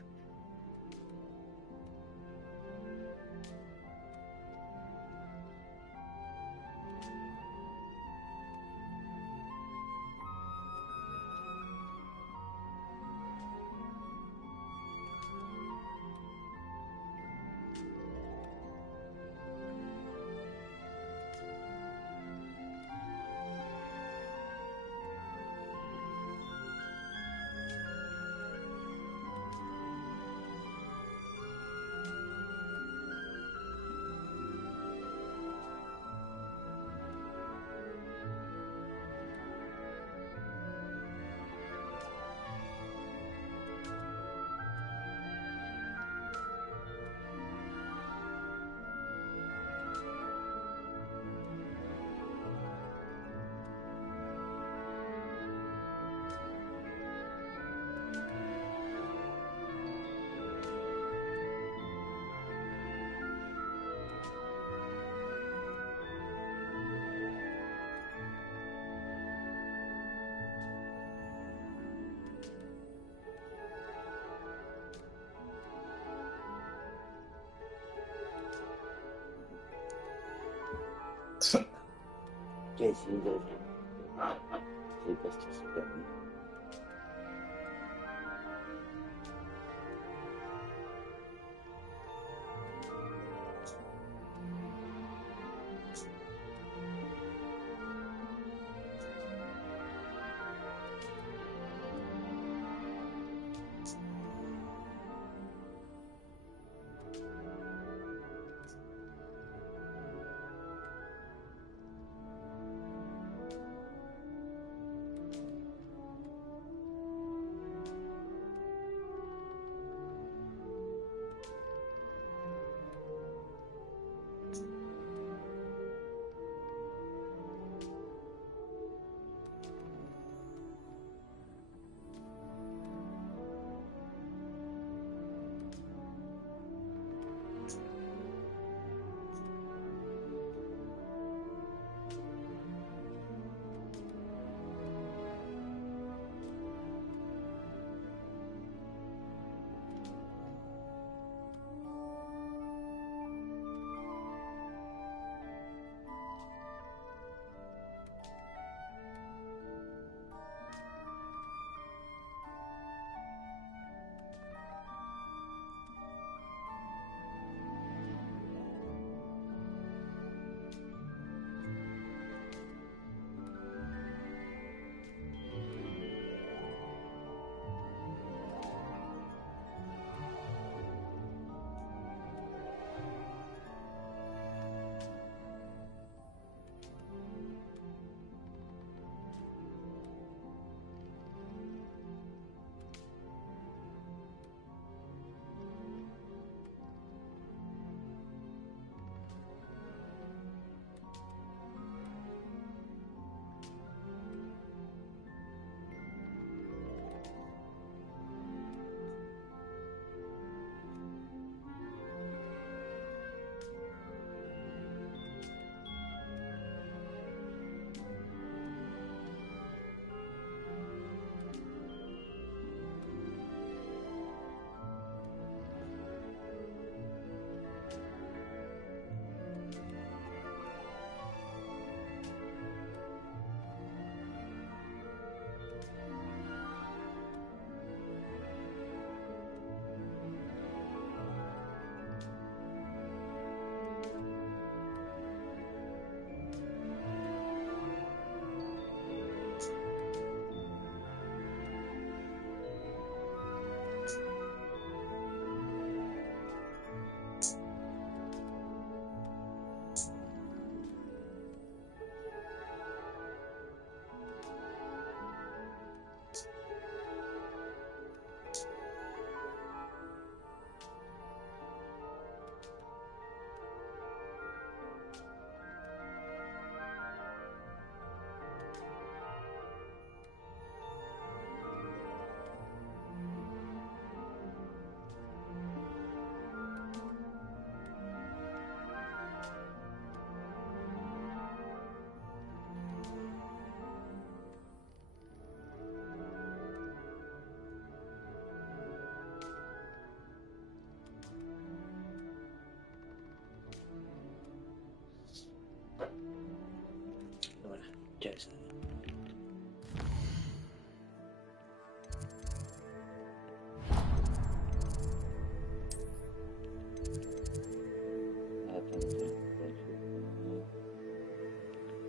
Čaj.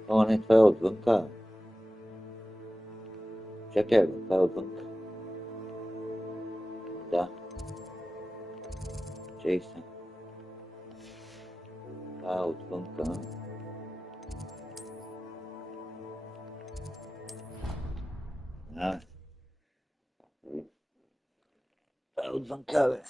O, ne, to je od zvnka. Čekaj, to je od zvnka. Da. Jason. To je od zvnka. Da. To je od zvnka, ve.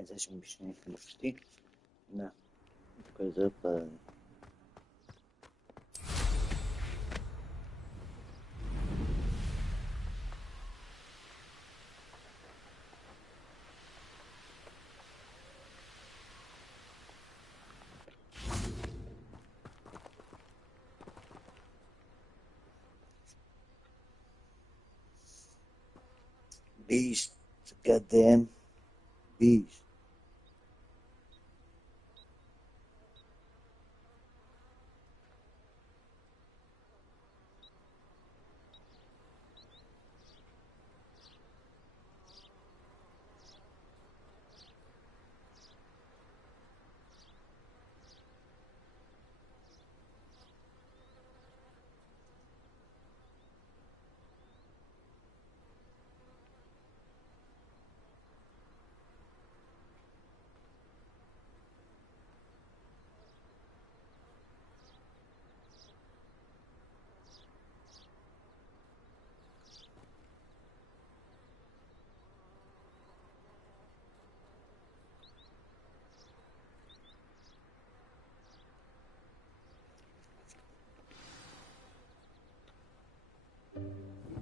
Jesteśmy śmieszni. No. Zupę. Beast. Goddamn beast.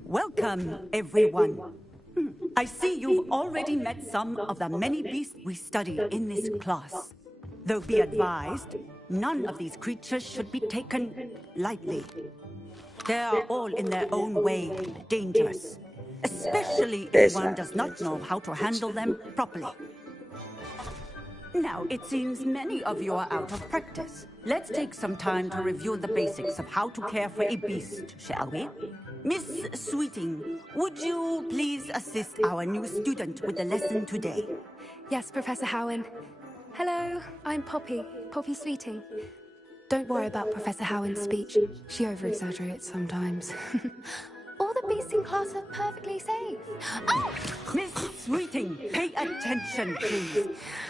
Welcome, everyone. I see you've already met some of the many beasts we study in this class. Though be advised, none of these creatures should be taken lightly. They are all in their own way dangerous, especially if one does not know how to handle them properly. Now, it seems many of you are out of practice. Let's take some time to review the basics of how to care for a beast, shall we? Miss Sweeting, would you please assist our new student with the lesson today? Yes, Professor Howen. Hello, I'm Poppy Sweeting. Don't worry about Professor Howen's speech. She over-exaggerates sometimes. All the beasts in class are perfectly safe. Oh! Miss Sweeting, pay attention, please.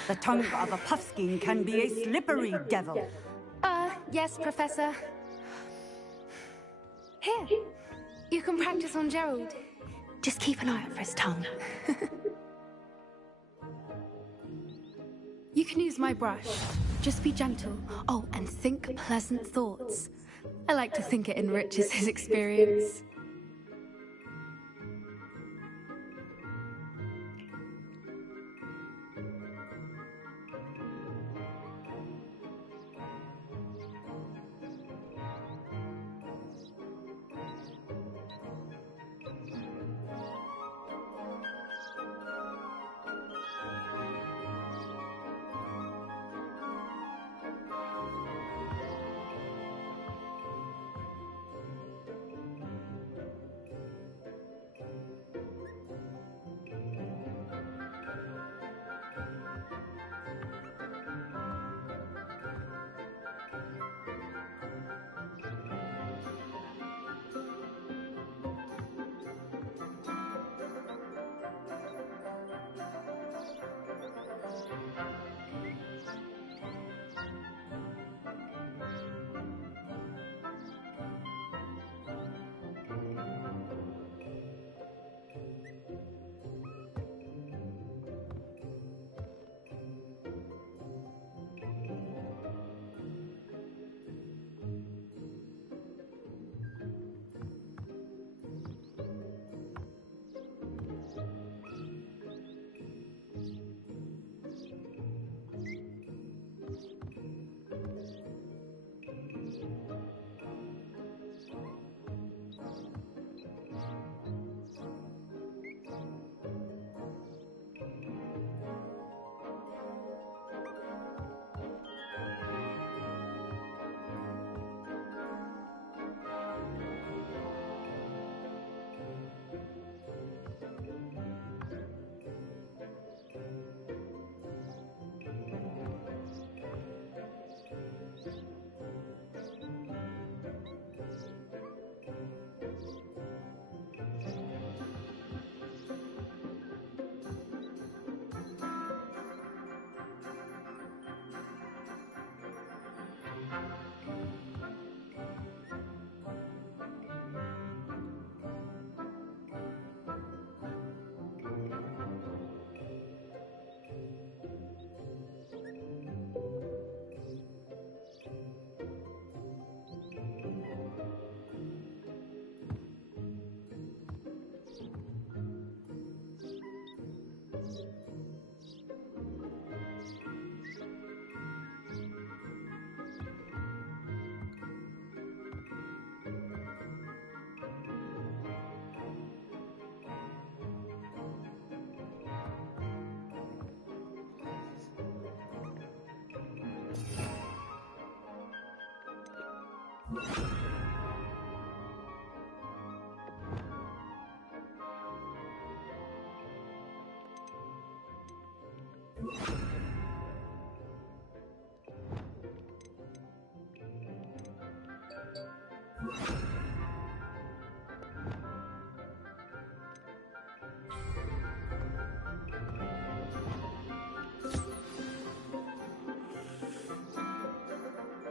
The tongue of a puffskein can be a slippery devil. Yes, Professor. Here, you can practice on Gerald. Just keep an eye out for his tongue. You can use my brush. Just be gentle. Oh, and think pleasant thoughts. I like to think it enriches his experience.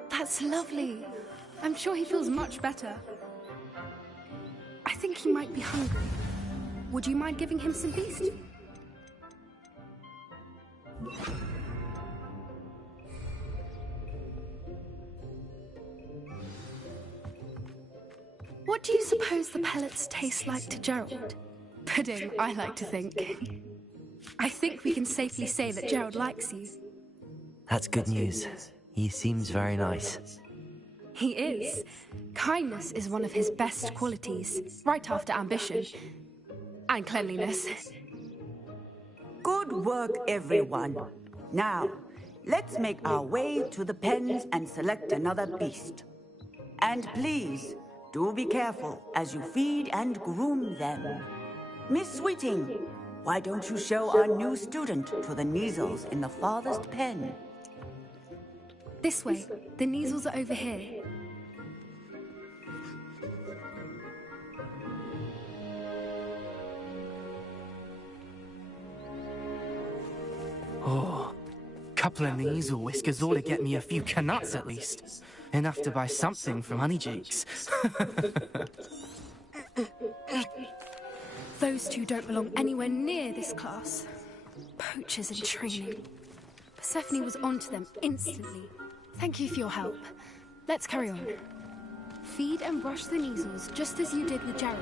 That's lovely. I'm sure he feels much better. I think he might be hungry. Would you mind giving him some beast? What do you suppose the pellets taste like to Gerald? Pudding, I like to think. I think we can safely say that Gerald likes you. That's good news. He seems very nice. He is. Kindness is one of his best qualities, right after ambition. And cleanliness. Good work, everyone. Now, let's make our way to the pens and select another beast. And please, do be careful as you feed and groom them. Miss Sweeting, why don't you show our new student to the Neasels in the farthest pen? This way. The Neasels are over here. Oh, couple of Neasel whiskers ought to get me a few canuts at least. Enough to buy something from Honeyjeeks. Those two don't belong anywhere near this class. Poachers in training. Persephone was onto them instantly. Thank you for your help. Let's carry on. Feed and brush the Neasels just as you did with Gerald.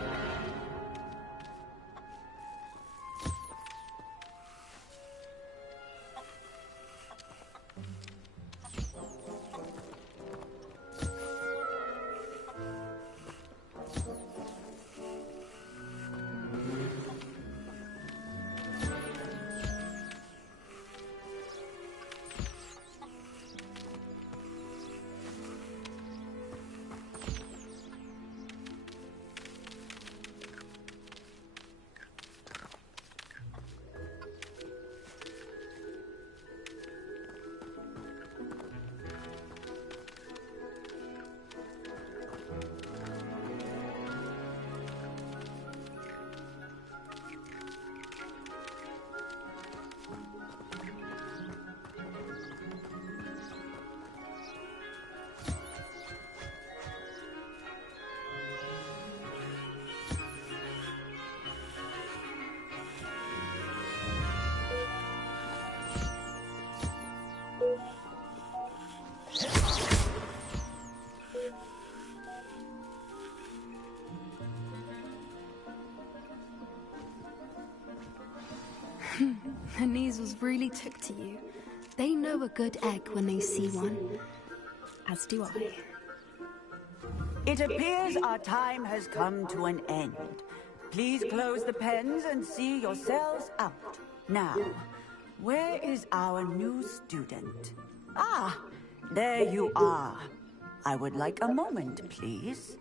The Neasels really took to you. They know a good egg when they see one. As do I. It appears our time has come to an end. Please close the pens and see yourselves out. Now, where is our new student? Ah, there you are. I would like a moment, please.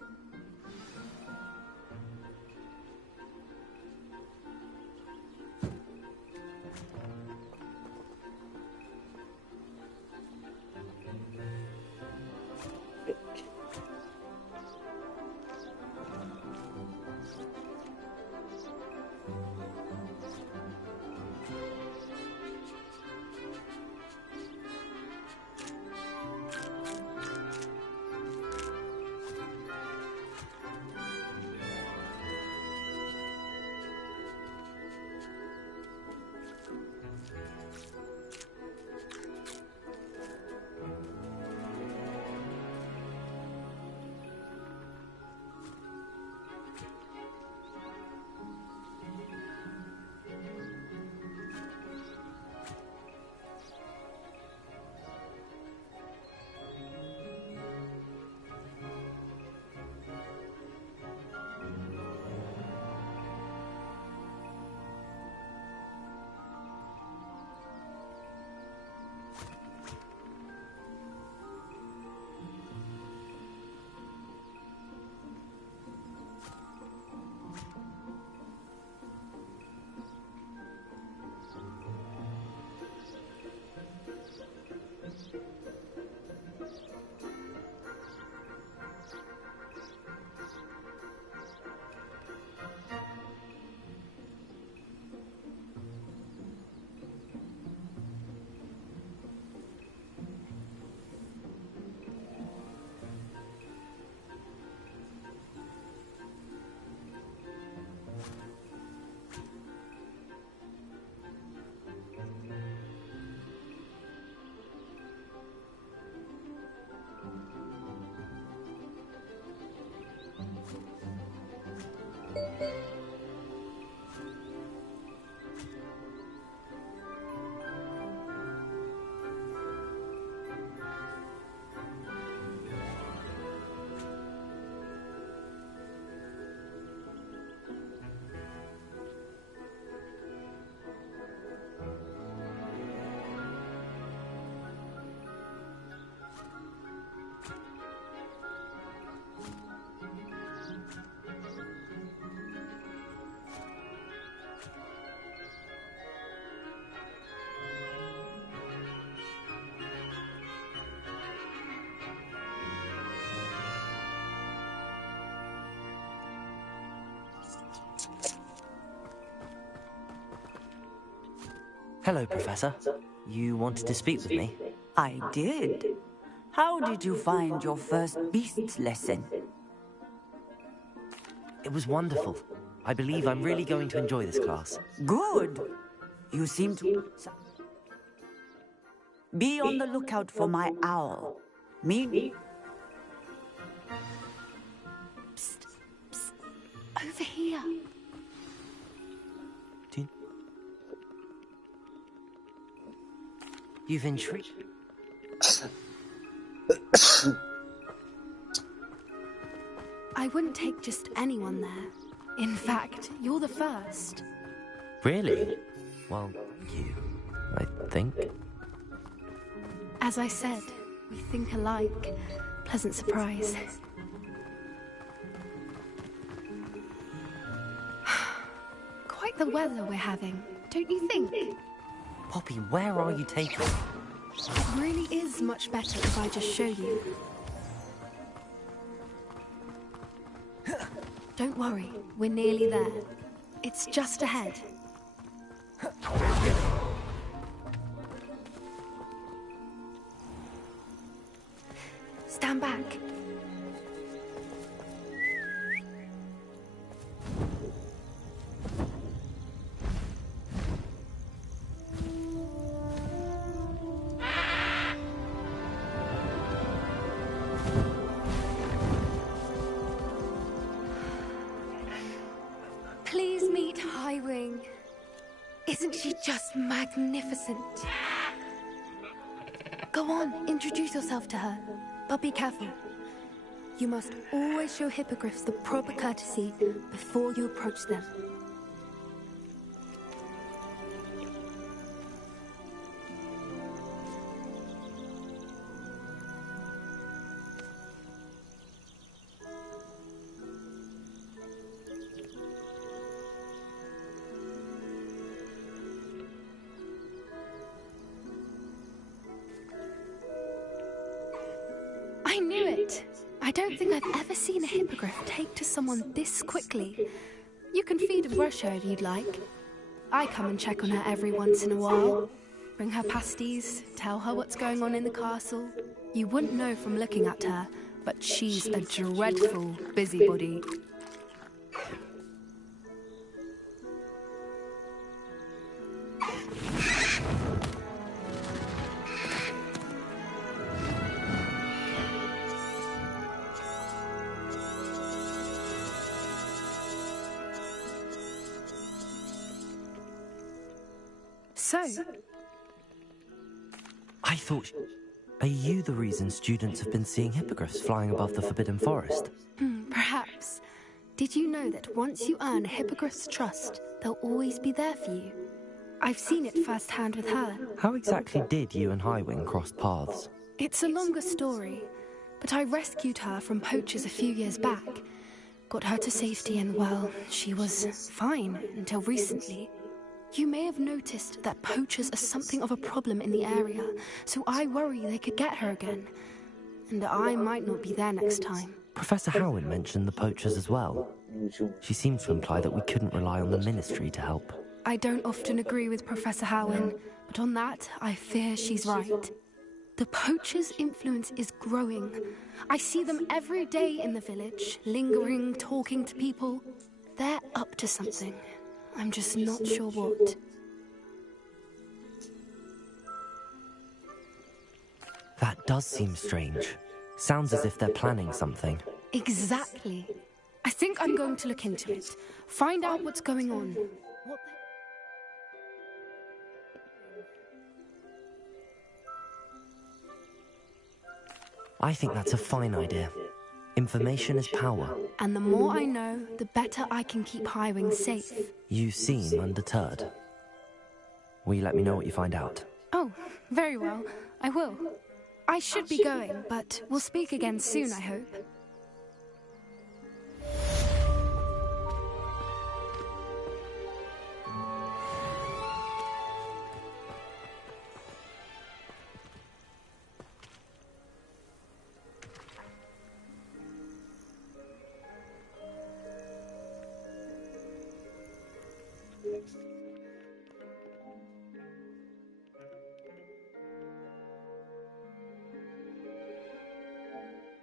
Hello, Professor. You wanted to speak with me? I did. How did you find your first beasts lesson? It was wonderful. I believe I'm really going to enjoy this class. Good. You seem to... Be on the lookout for my owl. Me... Psst, psst. Over here. You've intrigued. I wouldn't take just anyone there. In fact, you're the first. Really? Well, you, I think. As I said, we think alike. Pleasant surprise. Quite the weather we're having, don't you think? Poppy, where are you taking me? It really is much better if I just show you. Don't worry, we're nearly there. It's just ahead. Stand back. Please meet Highwing. Isn't she just magnificent? Go on, introduce yourself to her. But be careful. You must always show hippogriffs the proper courtesy before you approach them. I knew it! I don't think I've ever seen a hippogriff take to someone this quickly. You can feed and brush her if you'd like. I come and check on her every once in a while. Bring her pasties, tell her what's going on in the castle. You wouldn't know from looking at her, but she's a dreadful busybody. So, I thought... Are you the reason students have been seeing hippogriffs flying above the Forbidden Forest? Perhaps. Did you know that once you earn a hippogriff's trust, they'll always be there for you? I've seen it firsthand with her. How exactly did you and Highwing cross paths? It's a longer story, but I rescued her from poachers a few years back. Got her to safety and, well, she was fine until recently. You may have noticed that poachers are something of a problem in the area, so I worry they could get her again. And I might not be there next time. Professor Howin mentioned the poachers as well. She seemed to imply that we couldn't rely on the Ministry to help. I don't often agree with Professor Howin, but on that, I fear she's right. The poachers' influence is growing. I see them every day in the village, lingering, talking to people. They're up to something. I'm just not sure what. That does seem strange. Sounds as if they're planning something. Exactly. I think I'm going to look into it. Find out what's going on. I think that's a fine idea. Information is power. And the more I know, the better I can keep Highwing safe. You seem undeterred. Will you let me know what you find out? Oh, very well. I will. I should be going, but we'll speak again soon, I hope.